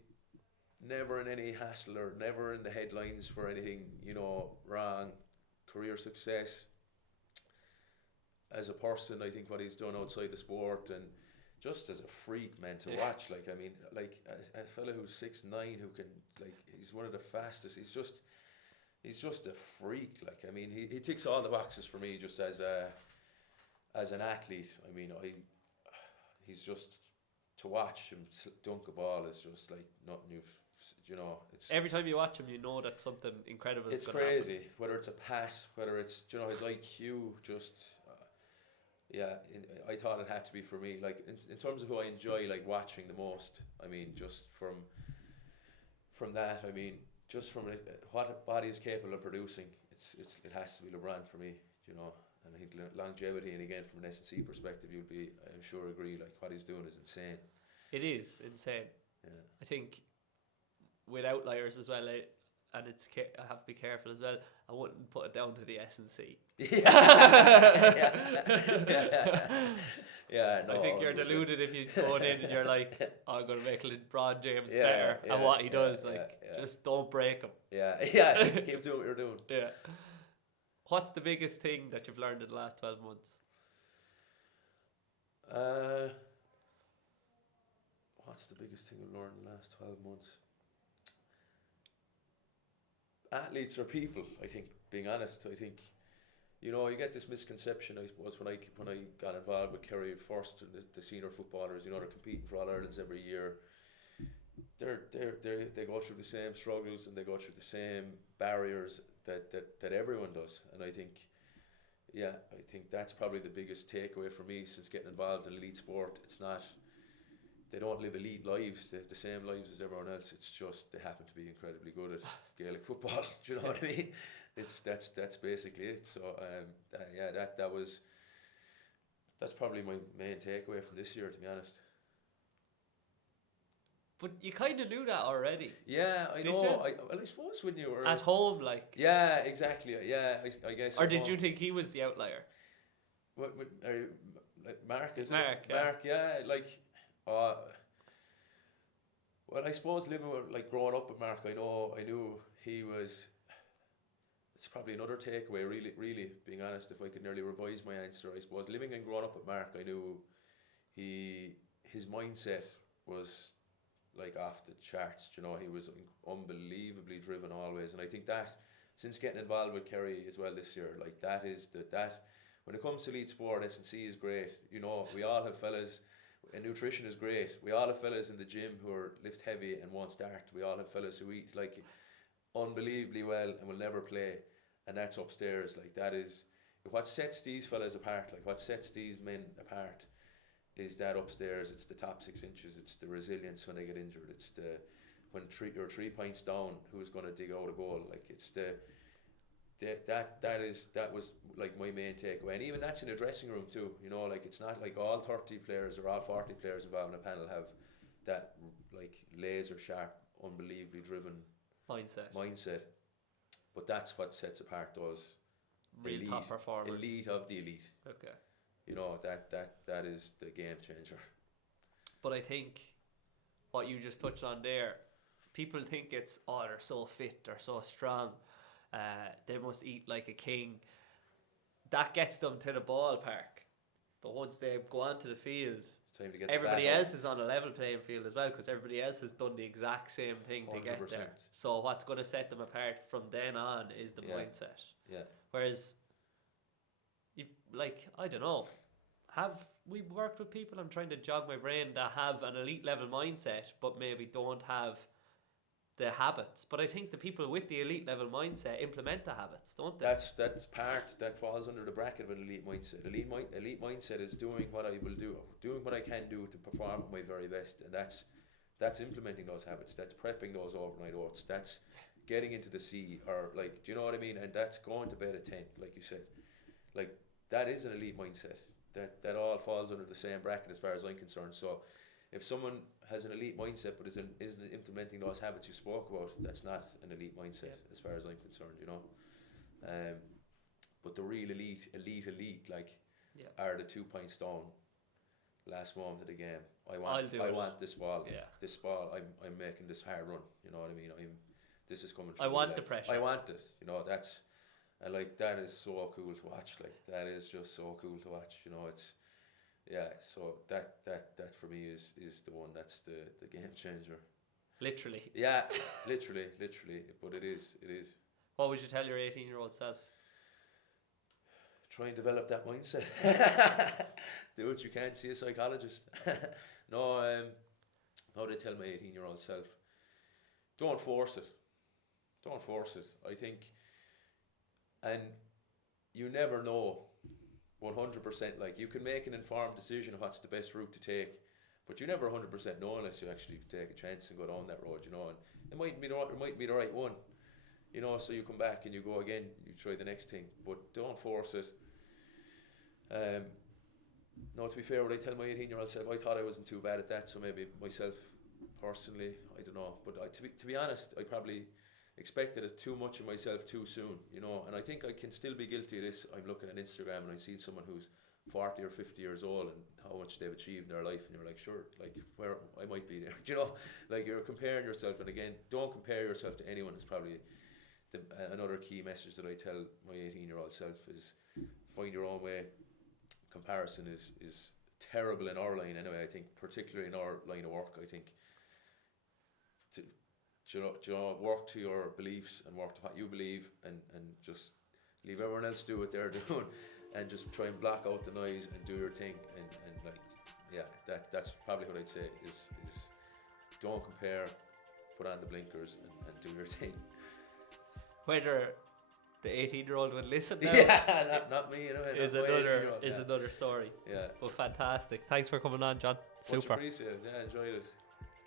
never in any hassle or never in the headlines for anything, you know, wrong, career success. As a person, I think what he's done outside the sport and just as a freak, man, to watch. Like, I mean, like a fella who's 6'9", who can, like, he's one of the fastest. He's just a freak. Like, I mean, he ticks all the boxes for me just as an athlete. I mean, he's just, to watch him dunk a ball is just like nothing you know. It's Every time you watch him, you know that something incredible is it's going to happen. crazy. Whether it's a pass, whether it's, you know, his IQ, just I thought it had to be for me. Like in terms of who I enjoy like watching the most. I mean, just from that. I mean, just from what a body is capable of producing. It has to be LeBron for me. You know. And I think longevity, and again from an S&C perspective, you'll be, I'm sure, agree, like what he's doing is insane. It is insane. Yeah. I think with outliers as well, and I have to be careful as well. I wouldn't put it down to the S&C. Yeah, no, I think you're deluded if you go in and you're like, oh, I'm going to make LeBron James better at what he does. Just don't break him. Yeah, keep doing what you're doing. Yeah. What's the biggest thing that you've learned in the last 12 months? What's the biggest thing I've learned in the last 12 months? Athletes are people, I think, being honest. I think, you know, you get this misconception, I suppose, when I got involved with Kerry first, the senior footballers, you know, they're competing for All-Irelands every year. They go through the same struggles and they go through the same barriers that everyone does. And I think that's probably the biggest takeaway for me since getting involved in elite sport. It's not, they don't live elite lives. They have the same lives as everyone else. It's just they happen to be incredibly good at Gaelic football. Do you know what I mean? That's basically it. So that's probably my main takeaway from this year, to be honest. But you kind of knew that already. Yeah, I know. I suppose when you were at home, like. Yeah, exactly. Yeah, I guess. Or did you think he was the outlier? What like Mark, is Mark, it? yeah. Mark, yeah. Like, well, I suppose living with, like, growing up with Mark, I knew he was. It's probably another takeaway, really, being honest, if I could nearly revise my answer. I suppose living and growing up with Mark, I knew his mindset was like off the charts. You know, he was unbelievably driven always, and I think that since getting involved with Kerry as well this year, like that when it comes to elite sport, S&C is great. You know, we all have fellas, and nutrition is great. We all have fellas in the gym who are lift heavy and won't start. We all have fellas who eat like unbelievably well and will never play, and that's upstairs. Like, that is what sets these fellas apart. Like, what sets these men apart is that upstairs. It's the top 6 inches. It's the resilience when they get injured. It's the when you're 3 points down, who's going to dig out a goal. Like, it's that was like my main takeaway. And even that's in a dressing room too. You know, like, it's not like all 30 players or all 40 players involved in a panel have that like laser sharp, unbelievably driven mindset. But that's what sets apart those real elite, top performers, elite of the elite. Okay. You know, that is the game changer. But I think what you just touched on there, people think it's, they're so fit, they're so strong, they must eat like a king. That gets them to the ballpark. But once they go onto the field, it's time to get everybody else is on a level playing field as well, because everybody else has done the exact same thing 100%. To get there. So what's going to set them apart from then on is the mindset. Yeah. Whereas, I don't know, have we worked with people, I'm trying to jog my brain, that have an elite level mindset but maybe don't have the habits? But I think the people with the elite level mindset implement the habits, don't they? That's part that falls under the bracket of an elite mindset. Elite mindset is doing what I will do, doing what I can do to perform at my very best, and that's implementing those habits. That's prepping those overnight oats. That's getting into the sea, or like, do you know what I mean? And that's going to bed at 10, like you said. Like, that is an elite mindset. That all falls under the same bracket as far as I'm concerned. So if someone has an elite mindset but isn't implementing those habits you spoke about, that's not an elite mindset as far as I'm concerned, you know. But the real elite are the 2 points down last moment of the game. I want this ball. Yeah. This ball, I'm making this hard run, you know what I mean? This is coming through. I want the pressure. I want it, you know. And like, that is so cool to watch. Like, that is just so cool to watch, you know. It's so that for me is the one that's the game changer. Literally. Yeah, literally, but it is. What would you tell your 18-year-old self? Try and develop that mindset. Do what you can, see a psychologist. No, how would I tell my 18-year-old self? Don't force it. I think, and you never know 100%. Like, you can make an informed decision of what's the best route to take, but you never 100% know unless you actually take a chance and go down that road, you know. And it might be the right one, you know. So you come back and you go again, you try the next thing, but don't force it. No, to be fair, what I tell my 18-year-old self, I thought I wasn't too bad at that, so maybe myself personally, I don't know. But to be honest, I probably expected it too much of myself too soon, you know. And I think I can still be guilty of this. I'm looking at Instagram and I see someone who's 40 or 50 years old and how much they've achieved in their life, and you're like, sure, like, where I might be there, you know. Like, you're comparing yourself, and again, don't compare yourself to anyone. Is probably another key message that I tell my 18-year-old self is find your own way. Comparison is terrible in our line anyway. I think, particularly in our line of work, I think to work to your beliefs and work to what you believe, and just leave everyone else do what they're doing, and just try and block out the noise and do your thing, and like, yeah, that's probably what I'd say is don't compare, put on the blinkers and do your thing. Whether the 18-year-old would listen now. Yeah, not me. Is another story. Yeah. But fantastic. Thanks for coming on, John. Much Super. appreciated. Yeah, enjoyed it.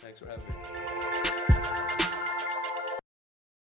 Thanks for having me.